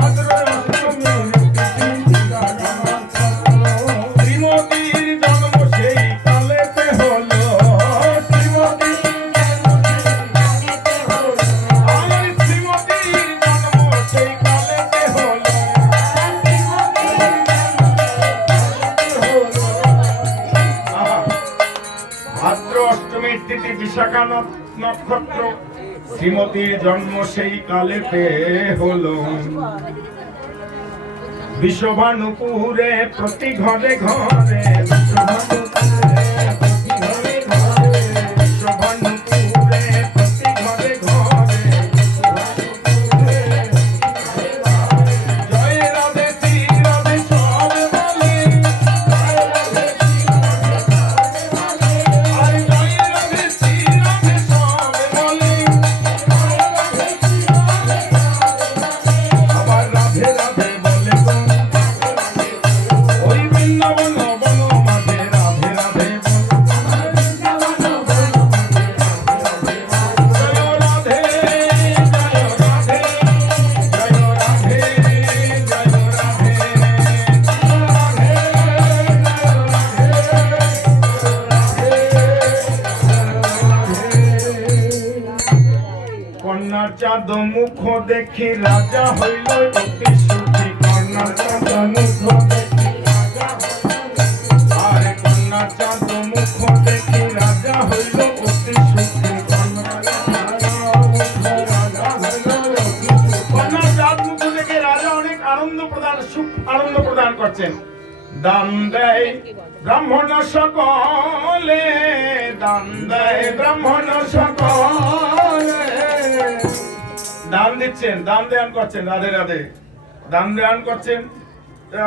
ভাদ্র অষ্টমীর তিথি, বিশাখা নক্ষত্র। শ্রীমতীর জন্ম সেই কালেতে হলো। শ্রীমতীর আমার শ্রীমতীর জন্ম সেই কালেতে হলো। ভাদ্র অষ্টমীর তিথি, বিশাখা নক্ষত্র। শ্রীমতীর জন্ম সেই কালেতে হলো। বিশ্বভানুপুরে প্রতি ঘরে ঘরে, বিশ্বভানুপুরে প্রতি ঘরে ঘরে। জয় রাধে শ্রী রাধে সব বলে। আর জয় রাধে শ্রী রাধে সব বলে। আবার রাধে রাধে বলে গো। ওই বৃন্দাবন বন মাঝে রাধে রাধে বলে। জয় রাধে, জয় রাধে, জয় রাধে, জয় কন্যার চাঁদ মুখ দেখি রাজা হইল অতি সুখী। কন্যার চাঁদ মুখ দেখি রাজা হইল। আর কন্যার চাঁদ মুখ দেখি রাজা হইল অতি সুখী। কন্যার চাঁদ মুখ দেখে রাজা অনেক আনন্দ প্রদান, সুখ আনন্দ প্রদান করছেন। দান দেয় ব্রাহ্মণ সকলে, দান দেয় ব্রাহ্মণ সকলে। দান দিচ্ছেন, দান দান করছেন। রাধে রাধে দান দান করছেন।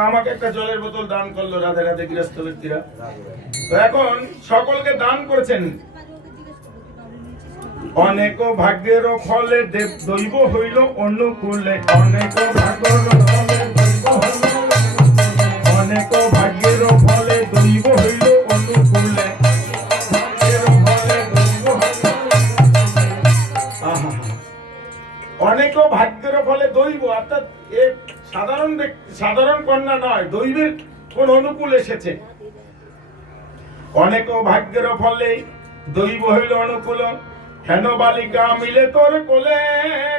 আমাকে একটা জলের বোতল দান করলো রাধে রাধে গৃহস্থ ব্যক্তিরা। তো এখন সকলকে দান করেছেন। অনেক ভাগ্যের ফলে দেব দৈব হইল অনুকূলে। অনেক ভাগ্যের ফলে দৈব হইল। অনেক ভাগ্যের ফলে দৈব হইল অনুকূলে। অনেক ভাগ্যের ফলে দৈব, অর্থাৎ সাধারণ কন্যা নয়, দৈবের কোন অনুকূল এসেছে। অনেক ভাগ্যের ফলে দৈব হইল অনুকূল। হেন বালিকা মিলে তোর কোলে।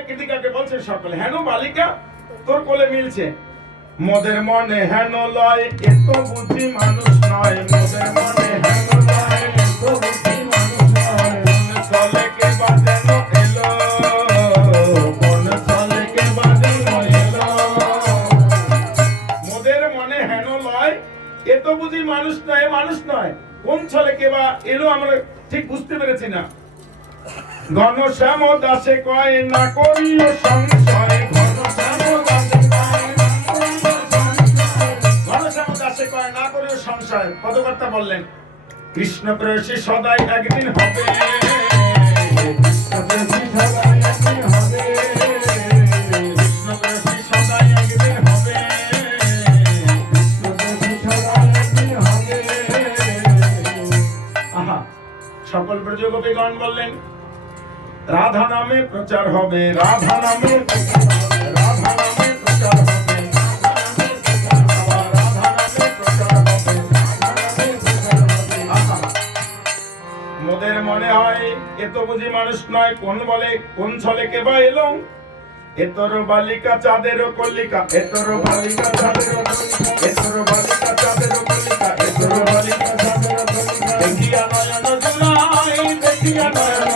কৃতিকাকে বলছে সকলে, হেন বালিকা তোর কোলে মিলছে। মোদের মনে হেন লয়, এত বুদ্ধি মানুষ নয়। মোদের মনে হেন লয়, এত বুদ্ধি মানুষ নয়। কোন চলে কে বা যেন এলো। কোন চলে কে বা যেন এলো। মোদের মনে হেন লয়, এত বুদ্ধি মানুষ নয়, মানুষ নয়। কোন ছলে কে বা এলো আমরা ঠিক বুঝতে পেরেছি না। ঘনশ্যাম দাসে কয় না করিও সংশয়। ঘনশ্যাম দাসে কয় না করিও সংশয়। ঘনশ্যাম দাসে কয় না করিও সংশয়। পদকর্তা বললেন, কৃষ্ণ প্রেয়সী সদাই একদিন হবে। কৃষ্ণ প্রেয়সী সদাই একদিন হবে। কৃষ্ণ প্রেয়সী সদাই একদিন হবে। কৃষ্ণ প্রেয়সী সদাই একদিন হবে। আহা, সকল ব্রজগোপীগণ বললেন, রাধা নামে প্রচার হবে। রাধা নামে রাধা নামে প্রচার হবে। রাধা নামে প্রচার হবে। মোদের মনে হয় এত বুঝি মানুষ নয়। কোন বলে কোন ছলে কে বা এলো। এতর বালিকা চাঁদের কলিকা। এতর বালিকা চাঁদের কলিকা। এতর বালিকা চাঁদের কলিকা। এতর বালিকা চাঁদের কলিকা। দেখিয়া নয়ন জুড়াই, দেখিয়া নয়ন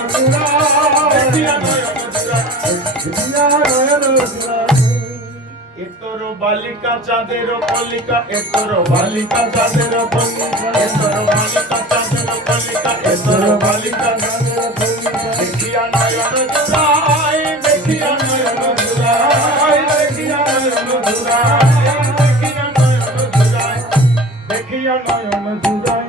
এতর বালিকা চাঁদের কলিকা। এতর বালিকা চাঁদের কলিকা। এতর বালিকা চাঁদের কলিকা। এতর বালিকা চাঁদের কলিকা। দেখিয়া নয়ন জুড়াই, দেখিয়া নয়ন জুড়াই, দেখিয়া নয়ন দেখিয়া নয়ন জুড়ায়।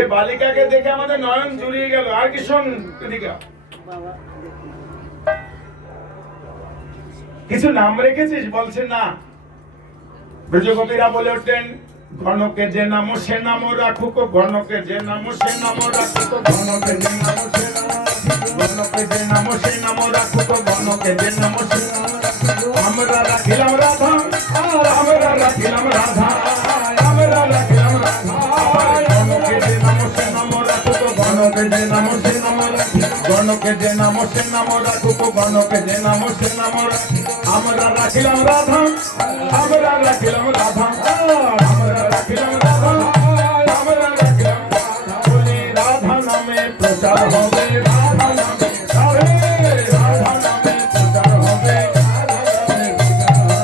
এ বালিকাকে দেখে আমাদের নয়ন জুড়িয়ে গেল। আর কি শোন কৃতিকা, কিছু নাম রেখেছিস? বলছে না। ব্রজগোপীরা বলে ওঠেন, গণকে যে নাম সে নাম রাখুক, গণকে যে নাম সে নাম রাখুক, গণকে যে নাম সে নাম রাখুক, গণকে যে নাম সে নাম রাখুক, গণকে যে নাম সে নাম রাখুক। আমরা রাখিলাম রাধা, আমরা রাখিলাম রাধা, আমরা রাখিলাম রাধা। গণকে যে নাম সে নাম রাখুক, গণকে যে নাম সে নাম রাখুক, গণকে যে নাম সে নাম রাখুক, গণকে যে নাম সে নাম রাখুক। আমরা রাখিলাম রাধা, আমরা রাখিলাম রাধা, আমরা রাখিলাম রাধা, আমরা রাখিলাম রাধা। বলি রাধা নামে প্রচার হবে, রাধা নামে, রাধা নামে প্রচার হবে,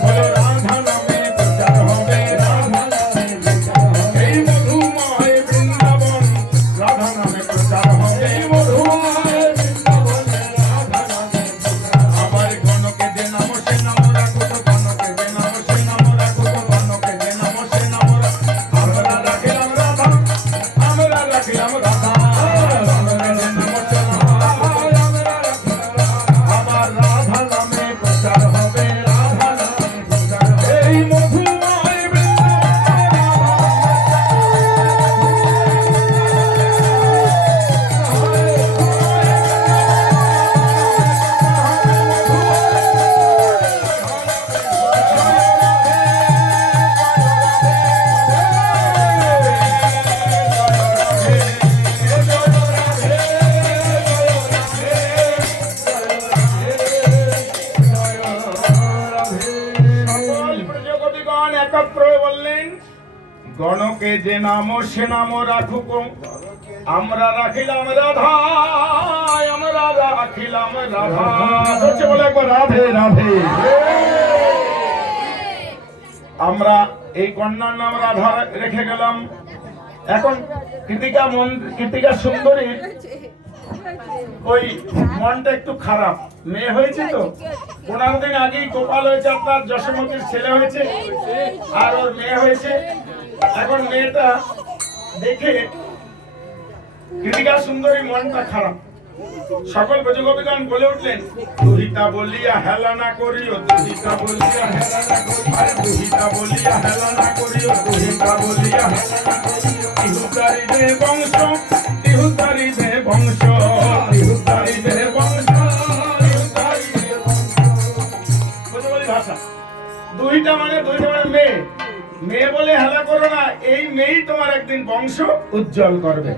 বলো রাধা নামে প্রচার হবে, রাধা নামে প্রচার হবে। এই মধুময় বৃন্দাবন রাধা নামে প্রচার হবে, এই মধুময় বৃন্দাবন রাধা নামে প্রচার হবে। আমার গণকে যে নাম সে নাম রাখুক, গণকে যে নাম সে নাম রাখুক, গণকে যে নাম সে নাম রাখুক। আমরা রাখিলাম রাধা, আমরা রাখিলাম রাধা, আমরা যে নাম সে নাম রাখুক, আমরা রাখিলাম রাধা। আমার রাধা নামে প্রচার হবে, রাধা নামে প্রচার হবে। এই মধুময় সকল প্রজাপতিগণ একত্র বললেন, গণকে যে নাম সে নাম রাখুক, আমরা রাখিলাম রাধা, আমরা রাখিলাম রাধা। হচ্ছে বলে একবার রাধে রাধে। আমরা এই কন্যার নাম রাধা রেখে গেলাম। এখন কৃতিকা সুন্দরী ওই মনটা একটু খারাপ, মেয়ে হয়েছে তো 15 দিন আগেই গোপাল হয়েছে, আপনার যশোমতীর ছেলে হয়েছে, আর ওর মেয়ে হয়েছে। এখন মেয়েটা দেখে কৃতিকা সুন্দরী মনটা খারাপ। সকল ব্রজগোপীগণ বলে উঠলেন, দুহিতা বলিয়া হেলানা করিও, দুহিতা বলিয়া হেলানা করিও, আরে দুহিতা বলিয়া হেলানা করিও, দুহিতা বলিয়া হেলানা করিও। তিহুতারি দে বংশ, তিহুতারি দে বংশ, তিহুতারি দে বংশ, তিহুতারি দে বংশ। ব্রজবলী ভাষা। দুহিতা মানে মেয়ে, মেয়ে বলে হেলা করো না, এই মেয়েই তোমার একদিন বংশ উজ্জ্বল করবে।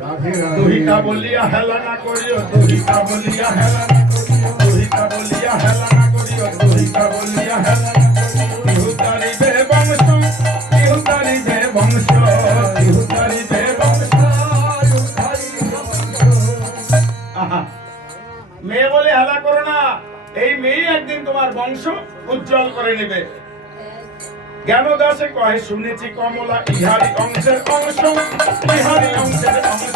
দুহিতা বলিয়া হেলা না করিও, দুহিতা বলিয়া হেলা না করিও, দুহিতা বলিয়া হেলা না করিও, দুহিতা বলিয়া হেলা না করিও। তিহুতারি দে বংশ, তিহুতারি দে বংশ, তিহুতারি দে বংশ, তিহুতারি দে বংশ। আহা, মেয়ে বলে হেলা করো না, এই মেয়েই একদিন তোমার বংশ উজ্জ্বল করে নেবে। জ্ঞানদাসে কহে শুনেছি কমলা ইহারি অংশের অংশ, ইহারি অংশের অংশ।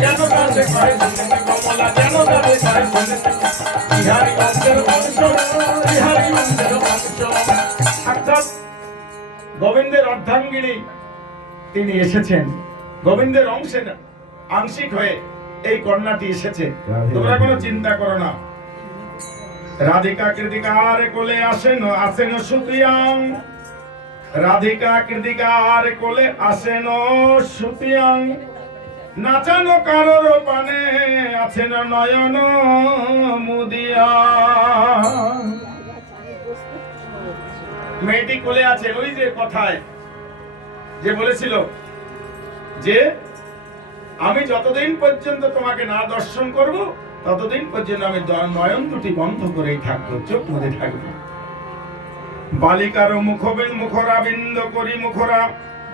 জ্ঞানদাসে কহে শুনেছি কমলা, জ্ঞানদাসে কহে শুনেছি ইহারি অংশের অংশ, ইহারি অংশের অংশ। অর্থাৎ গোবিন্দের অর্ধাঙ্গিনী তিনি এসেছেন, গোবিন্দের অংশের আংশিক হয়ে এই কন্যাটি এসেছে। তোমরা কোনো চিন্তা করো না। রাধিকা কৃতিকার কোলে আসেন, আসেন সুতিয়াং, রাধিকা কৃতিকার কোলে আসেন সুতিয়াং। নাচানো কারোর পানে আছেন নয়ন মুদিয়া। মেয়েটি কোলে আছে, ওই যে কথায় যে বলেছিল যে আমি যতদিন পর্যন্ত তোমাকে না দর্শন করব ততদিন পর্যন্ত আমি নয়ন দুটি বন্ধ করেই থাকবো, চোখ মুদে থাকবো। বালিকার মুখরাবিন্দ করি মুখরা,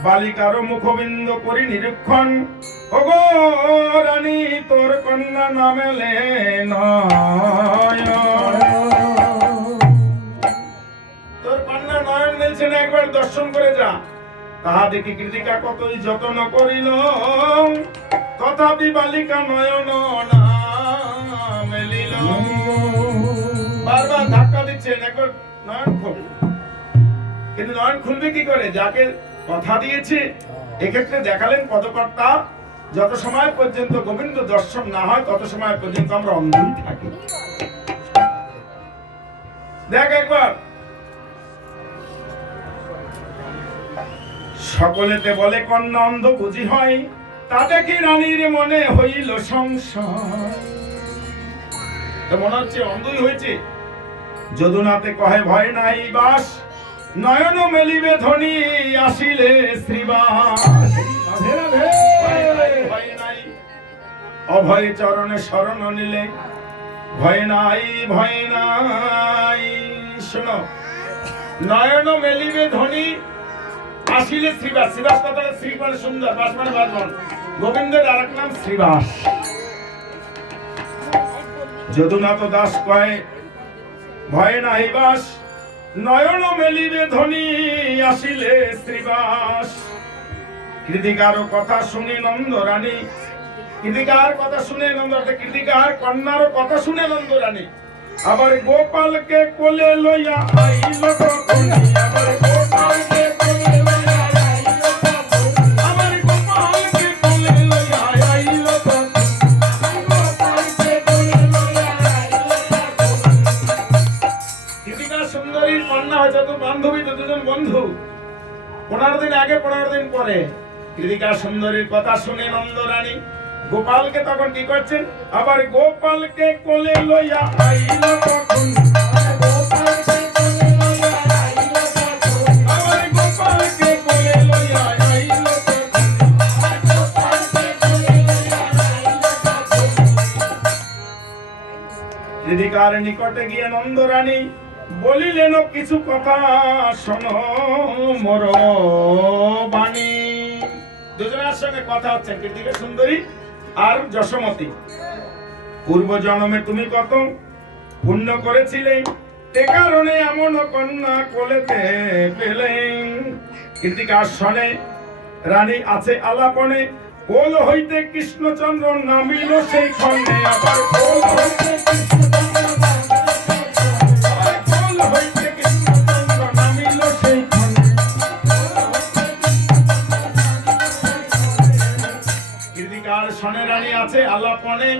বালিকার মুখবিন্দ করি নিরীক্ষণ। ওগো রানী তোর কন্যা নামেলে নয়ন, তোর কন্যা নয়ন মেলছে না, একবার দর্শন করে যা। তাহা দেখি কৃতিকা কতই যত্ন করিল, তথাপি বালিকা নয়ন না মেলিল। বারবার ধাক্কা দিচ্ছেন, একবার নয়ন খোল। কিন্তু নয়ন খুলবে কি করে? যাকে কথা দিয়েছে এক্ষেত্রে দেখালেন পদকর্তা, যত সময় পর্যন্ত গোবিন্দ দর্শন না হয় তত সময় পর্যন্ত আমরা অন্ধই থাকি। দেখ একবার, সকলেতে বলে কন্যা অন্ধ বুঝি হয়, তাতে কি রানীর মনে হইল সংশয়। তো মনে হচ্ছে অন্ধই হয়েছে। যদুনাথে কহে ভয় নাই বাস, নয়ন মেলিবে ধ্বনি আসিলে শ্রীবাস। ভয় নাই, অভয় চরণে শরণ নিলে ভয় নাই, ভয় নাই। শোনো, নয়ন মেলিবে ধ্বনি আসিলে শ্রীবাস। শ্রীবাস কথাটা শ্রী মানে সুন্দর, বাস মানে বাসবন। গোবিন্দের আরেক নাম শ্রীবাস। যদুনাথ দাস কয় ভয় নাই বাস, নয়ন মেলিবে ধ্বনি আসিলে শ্রীবাস। কৃতিকার কথা শুনি নন্দরানী, কৃতিকার কথা শুনে নন্দরানী, কৃতিকার কন্যার কথা শুনে নন্দরানী আবার গোপালকে কোলে লইয়া আইল তখন। আবার গোপালকে কোলে লইয়া আইল তখন। আবার গোপালকে কোলে লইয়া আইল তখন। গোপালকে কোলে লইয়া আইল তখন। কৃতিকা সুন্দরীর কন্যা হয়তো তো বান্ধবী, তো দুজন বন্ধু। 15 দিন আগে 15 দিন পরে কৃতিকা সুন্দরীর কথা শুনে নন্দরানী গোপালকে তখন কি করছেন? আবার গোপালকে কোলে লইয়া আইল তখন। গোপালকে কোলে লইয়া আইল তখন। আবার গোপালকে কোলে লইয়া আইল তখন। গোপালকে কোলে লইয়া আইল তখন। কৃতিকার নিকটে গিয়ে নন্দরানী বলিলেন কিছু কথা, শোনো মোর বাণী। দুজনের সঙ্গে কথা হচ্ছে, কৃতিকা সুন্দরী আর যশোমতী। পূর্ব জন্মে তুমি কত পুণ্য করেছিলে, তে কারণে এমন কন্যা কোলেতে পেলে। কৃতিকার শনে রানী আছে আলাপনে, কোল হইতে কৃষ্ণচন্দ্র নামিল সেই ক্ষণে। আবার কোল হইতে কৃষ্ণচন্দ্র নামিল সেই ক্ষণে। কৃতিকার শনে রানী আছে আলাপনে,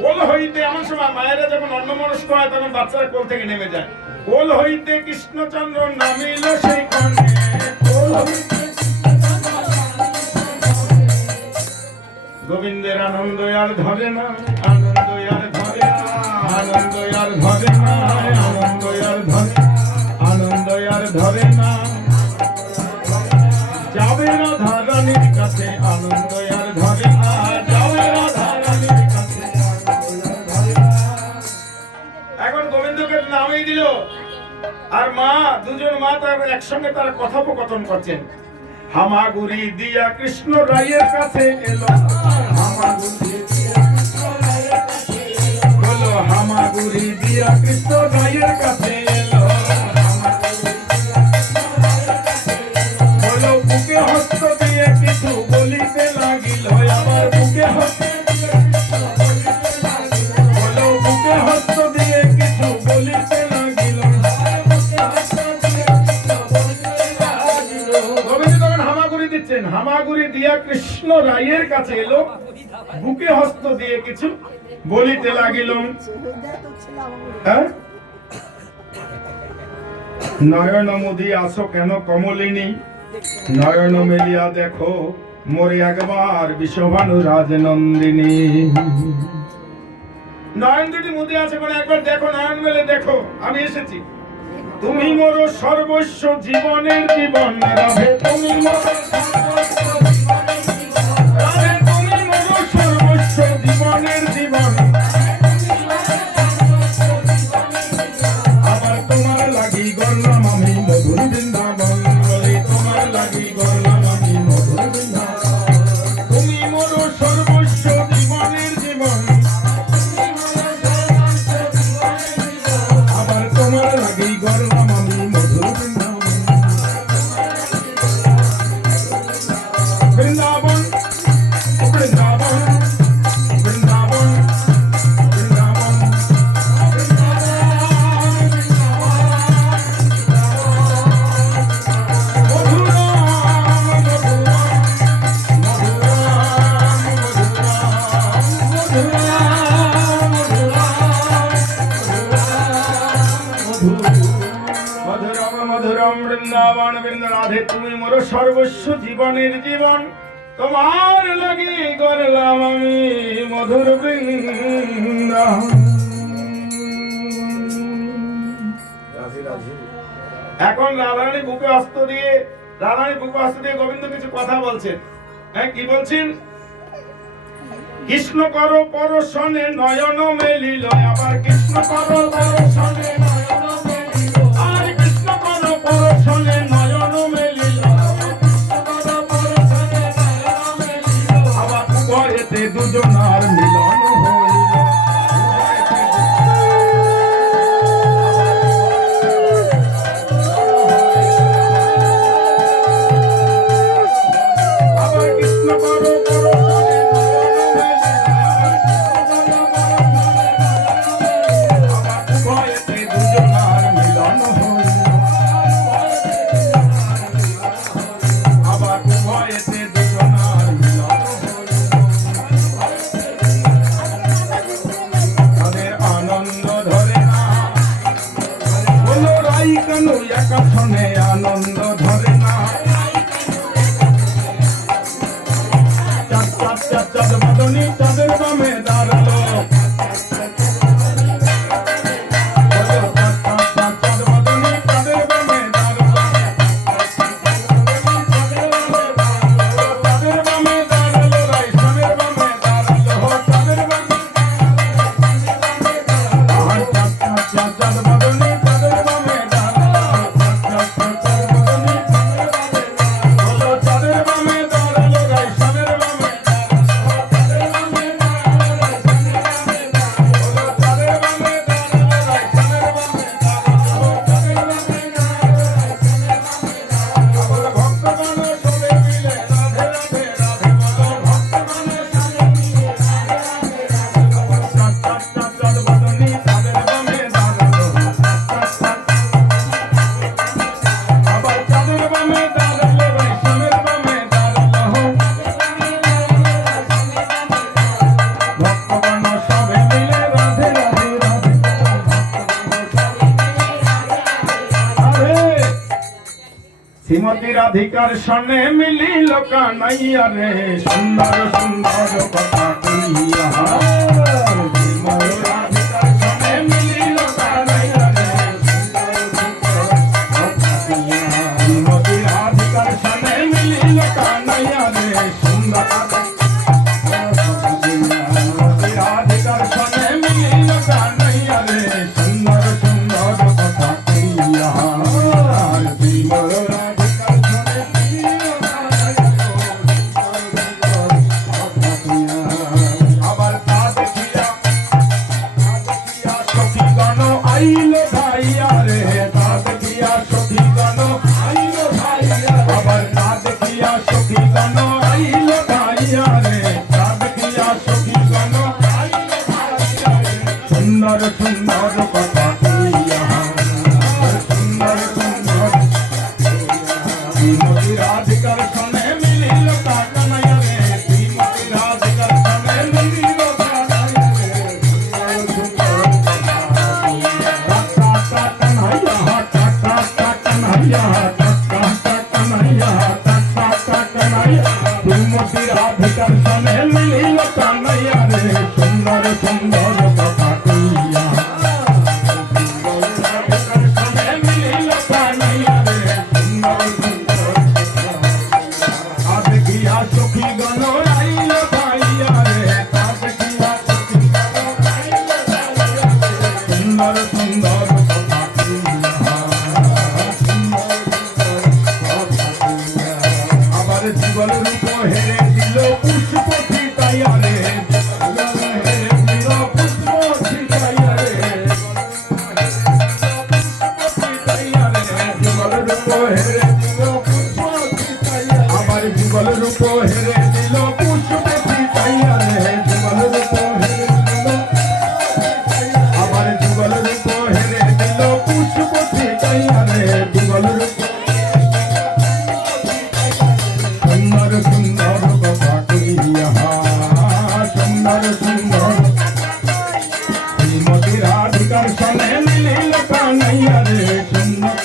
কোল হইতে, এমন সময় মায়েরা যখন অন্নমনস্ক হয় তখন বাচ্চারা কোল থেকে নেমে যায়। কোল হইতে কৃষ্ণচন্দ্র নামিল সেই ক্ষণে। কোল হইতে গোবিন্দের আনন্দ আর ধরে না, আনন্দ আর ধরে না, আনন্দ আর ধরে না, আনন্দ আর ধরে, আনন্দ আর ধরে না। যাবে রাধা রানীর কাছে, আনন্দ আর ধরে না, যাবে রাধা রানীর কাছে। এখন গোবিন্দকে নামই দিল, আর মা, দুজন মা তার একসঙ্গে তারা কথোপকথন করছেন। হামাগুড়ি দিয়া কৃষ্ণ রায়ের কাছে এলো, হামাগুড়ি দিয়া কৃষ্ণ রায়ের কাছে এলো, বলো হামাগুড়ি দিয়া কৃষ্ণ রায়ের কাছে এলো, বলো বুকে হস্ত দিয়ে কিছু বলিতে লাগিল। আবার বুকে হস্ত দিয়ে কিছু বলিতে লাগিল, বলো বুকে হস্ত দিয়ে কিছু বলিতে লাগিল। দিচ্ছেন, হামাগুড়ি দিয়া কৃষ্ণ রায়ের কাছে এলো, বুকে হস্ত দিয়ে কিছু বলিতে লাগিল। নয়ন মুদি আসো কেন কমলিনী, নয়ন মেলিয়া দেখো মোরে একবার বিশ্বভানু রাজনন্দিনী। নয়ন দুটি মুদি আছে বলে একবার দেখো, নয়ন মেলে দেখো, আমি এসেছি। তুমি মোর সর্বস্ব জীবনের জীবন, রাধে তুমি মোর সর্বস্ব জীবনের জীবন, রাধে তুমি মোর সর্বস্ব জীবনের জীবন। আবার তোমার লাগি গড়লাম আমি মধুর বৃন্দাবন, বলে তোমার লাগি গড়লাম আমি মধুর বৃন্দাবন। তুমি মোর সর্বস্ব জীবনের জীবন, আবার তোমার লাগি গড়লাম আমি মধুর বৃন্দাবন। মধুরম বৃন্দাবন বৃন্দ রাধে তুমি মোর সর্বস্ব জীবনের জীবন তোমার লাগি করলাম আমি মধুর বৃন্দাবন। এখন রাধারানী বুকে অস্ত্র দিয়ে গোবিন্দ কিছু কথা বলছেন। হ্যাঁ, কি বলছেন? কৃষ্ণ করো পরশনে নয়ন মেলিল, আবার কৃষ্ণ করো পরশনে নয়ন মেলিল, আর কৃষ্ণ করো পরশনে নয়ন মেলিল, আবার উভয়েতে দুজনার মিলন হইল। আবার কৃষ্ণ করো পরশনে আনন্দ ধরে না। চাঁদ মদনী চাঁদের বামে দাঁড়ালো, চাঁদ মদনী চাঁদের বামে দাঁড়ালো, চাঁদের বামে দাঁড়ালো, রাইসানের বামে দাঁড়ালো, চাঁদের বামে চাঁদ মদনী চাঁদের বামে শ্রীমতী রাধিকার সনে মিলিল কানাইয়া রে, সুন্দর সুন্দর কথা কইয়া। শ্রীমতী রাধিকার সনে মিলিল কানাইয়া রে, শ্রীমতী রাধিকার সনে মিলিল কানাইয়া রে, সুন্দর রাধিকার সনে মিলিল কানাইয়া রে, সুন্দর সুন্দর কথা কইয়া। আইলো ভাইয়া রে, তা দেখিয়া সখী গণ আইলো ভাইয়া, আবার তা দেখিয়া সখী গণ আইলো ভাইয়া রে, তা দেখিয়া সখী গণ আইলো ভাইয়া রে, সুন্দর সুন্দর কথা কইয়া, সুন্দর সুন্দর। শ্রীমতী রাধিকার সনে মিলিল কানাইয়া রে, শ্রীমতী রাধিকার সনে মিলিল কানাইয়া রে, সুন্দর শ্রীমতী রাধিকার সনে মিলিল কানাইয়া রে, সুন্দর সুন্দর কথা কইয়া। রাধিকার সনে মিলিল কানাইয়া রে, সুন্দর সুন্দর। দেখিয়া সখী গণ আইল ভাইয়া রে, দেখিয়া সখী গণ আইল ভাইয়া রে, সুন্দর সুন্দর কথা কইয়া। আবার জীবন রূপ হেরে দিল পুষ্প ফিটাইয়া রে, হেরে দিল পুষ্প ফিটাইয়া রে, জীবন রূপ হেরে দিল পুষ্প ফিটাইয়া, আবার জীবন রূপ হেরে দিল পুষ্প ফিটাইয়া রে, জীবন রূপ হেরে দিল, আবার জীবন রূপ হেরে দিল পুষ্প ফিটাইয়া রে, জীবন রূপ। সুন্দর সুন্দর কথা কইয়া, সুন্দর সুন্দর। শ্রীমতী রাধিকার সনে মিলিল কানাইয়া রে, সুন্দর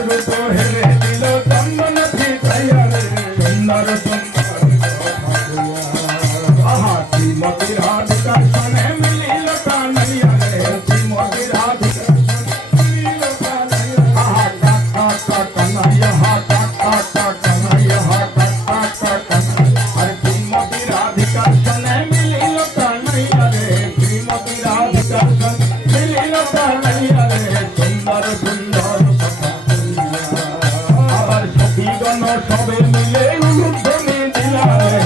রূপ হেরে দিল চন্দন ফিটাইয়া রে সুন্দর সুন্দর আহা শ্রীমতী রাধিকার সনে মিলিল কানাইয়া রে শ্রীমতী রাধিকার সনে মিলিল কানাইয়া আহা টাকা টাকা নাইয়া হা টাকা টাকা নাইয়া হা টাকা টাকা আর শ্রীমতী রাধিকার সনে মিলিল কানাইয়া রে শ্রীমতী রাধিকার সনে মিলিল কানাইয়া রে সুন্দর সুন্দর কথা বলিয়া আবার সখীগণ সবে মিলে উলুধ্বনি দিলা রে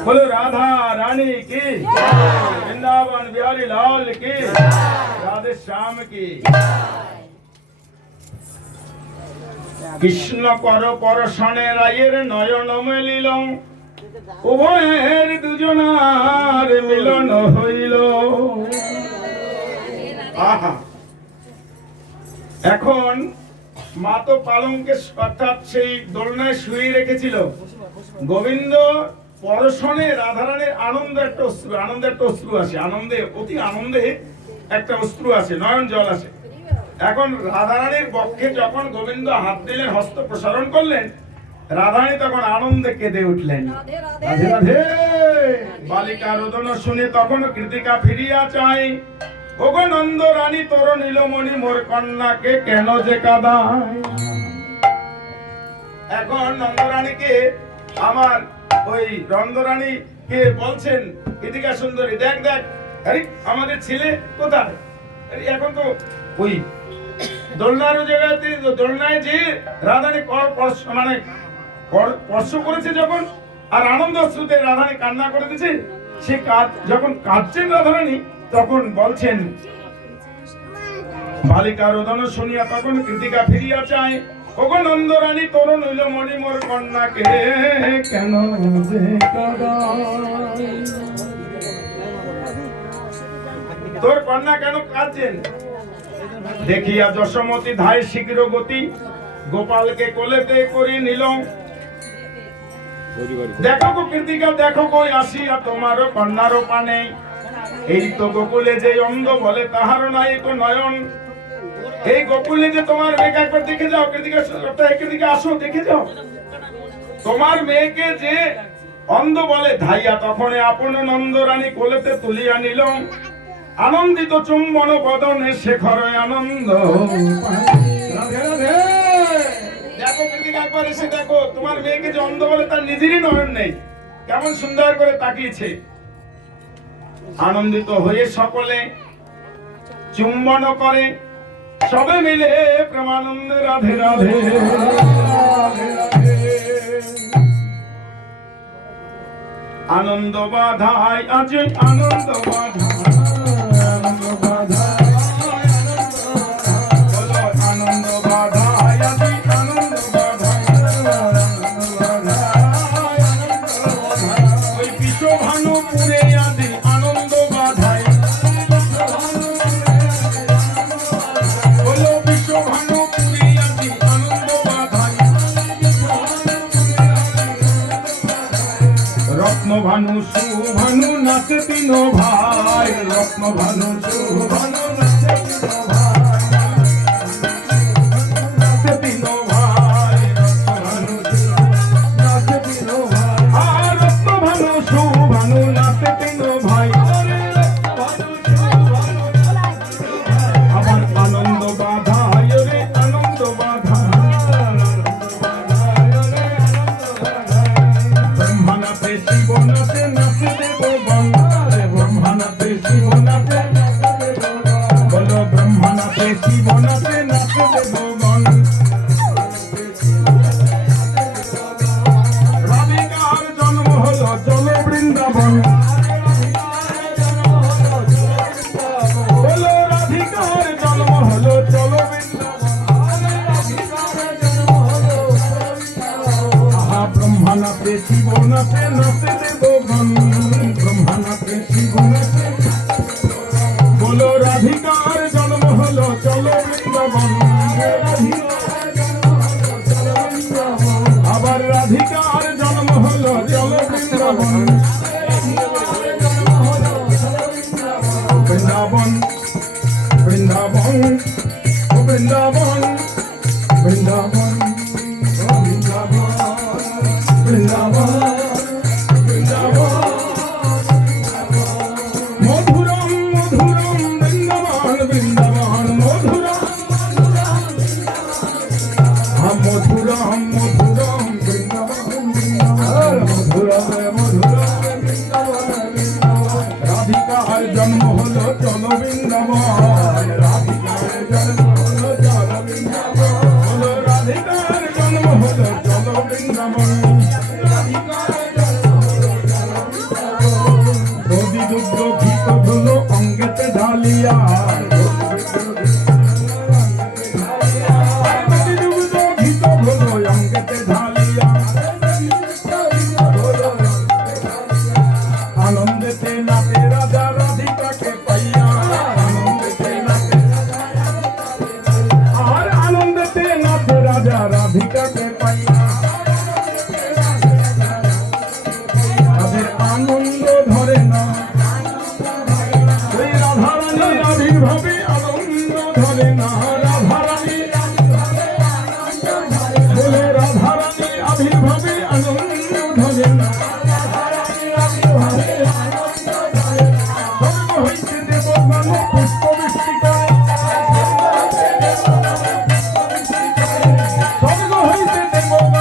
बोलो राधा रानी की वृंदावन बिहारी लाल की राधे श्याम की কৃষ্ণ কর পরশনে রায়ের নয়ন মেলিল উভয়ের দুজনার মিলন হইল আহা এখন মা তো পালঙ্কে অর্থাৎ সেই দোলনায় শুয়ে রেখেছিল গোবিন্দ পরশনে রাধারানীর আনন্দ একটা অশ্রু আসে আনন্দে অতি আনন্দে একটা অশ্রু আসে নয়ন জল আসে এখন রাধারানীর বক্ষে যখন গোবিন্দ হাত দিলেন হস্ত প্রসারণ করলেন রাধারানী তখন আনন্দে কেঁদে উঠলেন রাধে রাধে বালিকা রোদন শুনে তখন কৃতিকা ফিরিয়া চাই ওগো নন্দ রানী তোর নীলমণি মোর কন্যাকে কেন যে কাঁদায় এখন নন্দরানীকে আমার ওই নন্দরানী কে বলছেন কৃতিকা সুন্দরী দেখ দেখ আরে আমাদের ছেলে কোথায় এখন তো ওই দোলনার জায়গাতে দোলনায় যে রাধারানী মানে স্পর্শ করেছে যখন আর আনন্দ অশ্রুতে রাধারানী কান্না করে দিয়েছে সে যখন কাঁদছেন রাধারানী তখন বলছেন বালিকা রোদন শুনিয়া তখন কৃতিকা ফিরিয়া চায় ওগো নন্দরানী তোর নীলমণি মোর কন্যাকে কেন যে কাঁদায় তোর কন্যা কেন কাঁদছেন দেখিয়া যশোমতী ধায় শীঘ্র গতি গোপালকে কোলেতে করি নিল দেখো গো কৃতিকা দেখো কই আসিয়া তোমারও কন্যারও পানে এই তো গোকুলে যে অন্ধ বলে তাহারও নাই তো নয়ন এই গোকুলে যে তোমার মেয়েকে একবার দেখে যাও কৃতিকা আসো দেখে যাও তোমার মেয়েকে যে অন্ধ বলে ধাইয়া তখন আপন নন্দরানী কোলেতে তুলিয়া নিল আনন্দিত চুম্বন বদনে শেখর আনন্দ দেখো কৃতিকা একবার এসে দেখো তোমার মেয়েকে যে অন্ধ বলে তার নিজেরই নয়ন নেই কেমন সুন্দর করে তাকিয়েছে আনন্দিত হয়ে সকলে চুম্বন করে সবে মিলে প্রেমানন্দে রাধে রাধে আনন্দ বাধাই আছে আনন্দ বাধাই ভানু সুভানু নাচে তিন ভাই রত্ন ভানু সুভানু নাচে তিন ভাই আর রত্ন ভানু সুভানু নাচে তিন ভাই আবার আনন্দ বাধায় রে আনন্দ বাধা ব্রহ্মানাথে শিব নাচে নাচে দেব বলো ব্রহ্মা শিবনাথে নাচে দেবগণ, ব্রহ্মানাথে শিবনাথে। বলো রাধিকার জন্ম হলো চলো বৃন্দাবন, আবার রাধিকার জন্ম হলো চলো বৃন্দাবন। বৃন্দাবন বৃন্দাবন ও বৃন্দাবন বৃন্দাবন ও বৃন্দাবন বৃন্দাবন বৃন্দাবন। মধুরম মধুরম বৃন্দাবন বৃন্দাবন মধুরম, মধুরম মধুরম বৃন্দাবন বৃন্দাবন মধুরম মধুরম বৃন্দাবন বৃন্দাবন। রাধিকার জন্ম হলো চলো বৃন্দাবন, রাধিকার জন্ম হলো চলো বৃন্দাবন। বলো রাধিকার জন্ম হলো চলো বৃন্দাবন, রাধিকার জন্ম হলো চলো বৃন্দাবন। নদী দুগ্ধ ঘিত ধুলো অঙ্গেতে ঢালিয়া, নদী দুগ্ধ ঘিত ধুলো অঙ্গেতে ঢালিয়া। আনন্দেতে নাচে রাজা রাধিকাকে পাইয়া, আনন্দেতে নাচে আর আনন্দেতে নাচে রাজা রাধিকাকে পাইয়া। তাদের আনন্দ ধরে না, এই রাধারানীর আবির্ভাবে আনন্দ ধরে না। রাধারানী বলে রাধারানী আবির্ভাবে আনন্দ ধরে না। স্বর্গ হইতে দেবগণ পুষ্পবৃষ্টি করে, স্বর্গ হইতে দেবগণ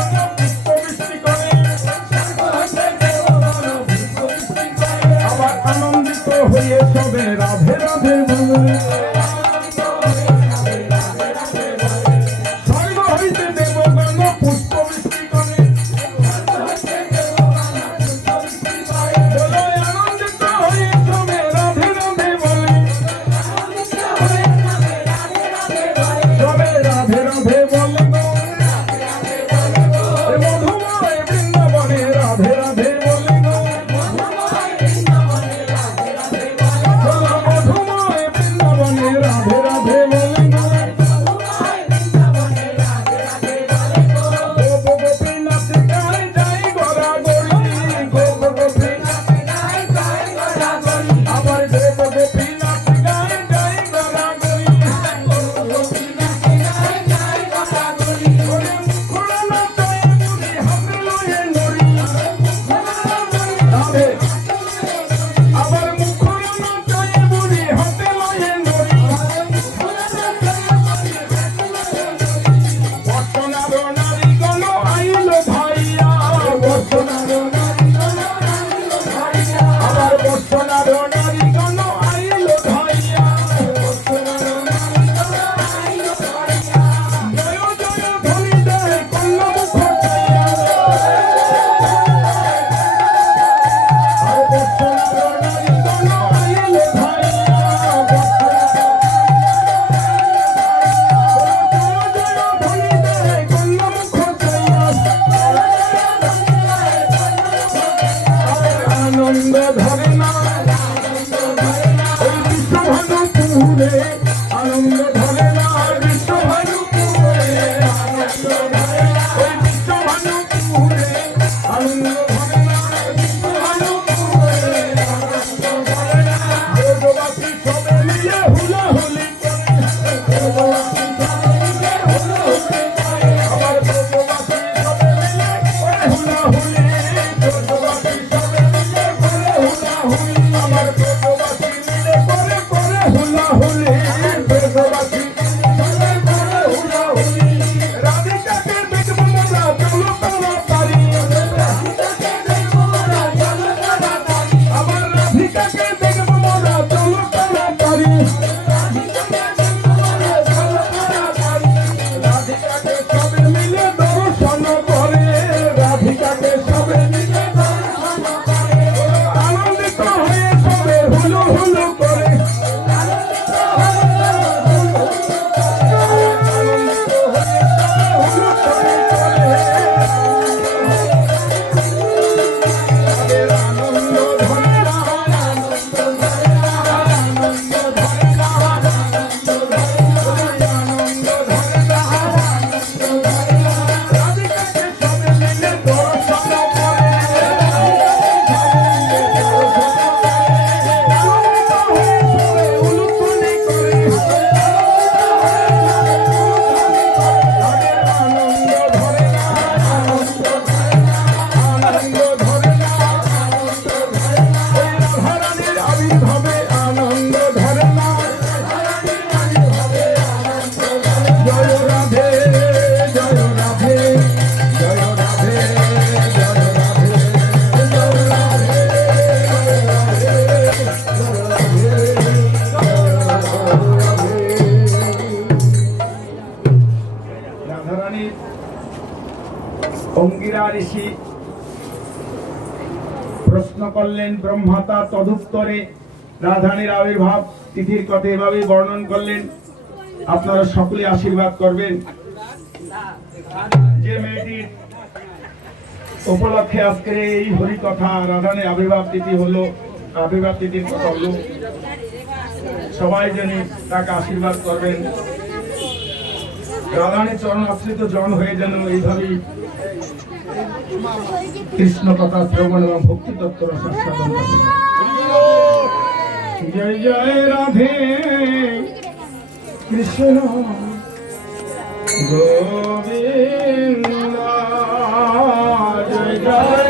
রাধারানীর অঙ্গিরা ঋষি প্রশ্ন করলেন ব্রহ্মাতা তদুত্তরে রাধারানীর আবির্ভাব তিথির কথা এভাবে বর্ণন করলেন। আপনারা সকলে আশীর্বাদ করবেন। যে মেয়েটির উপলক্ষে আজকে এই হরি কথা রাধারানীর আবির্ভাব তিথি হলো, আবির্ভাব তিথির কথা হলো, সবাই জানি তাকে আশীর্বাদ করবেন। রাধারানীর চরণ আশ্রিত জন হয়ে যেন এইভাবেই কৃষ্ণ কথা শ্রবণ এবং ভক্তি তত্ত্ব রসাস্বাদন করবেন। জয় জয় রাধে কৃষ্ণ গোবিন্দ, জয় জয়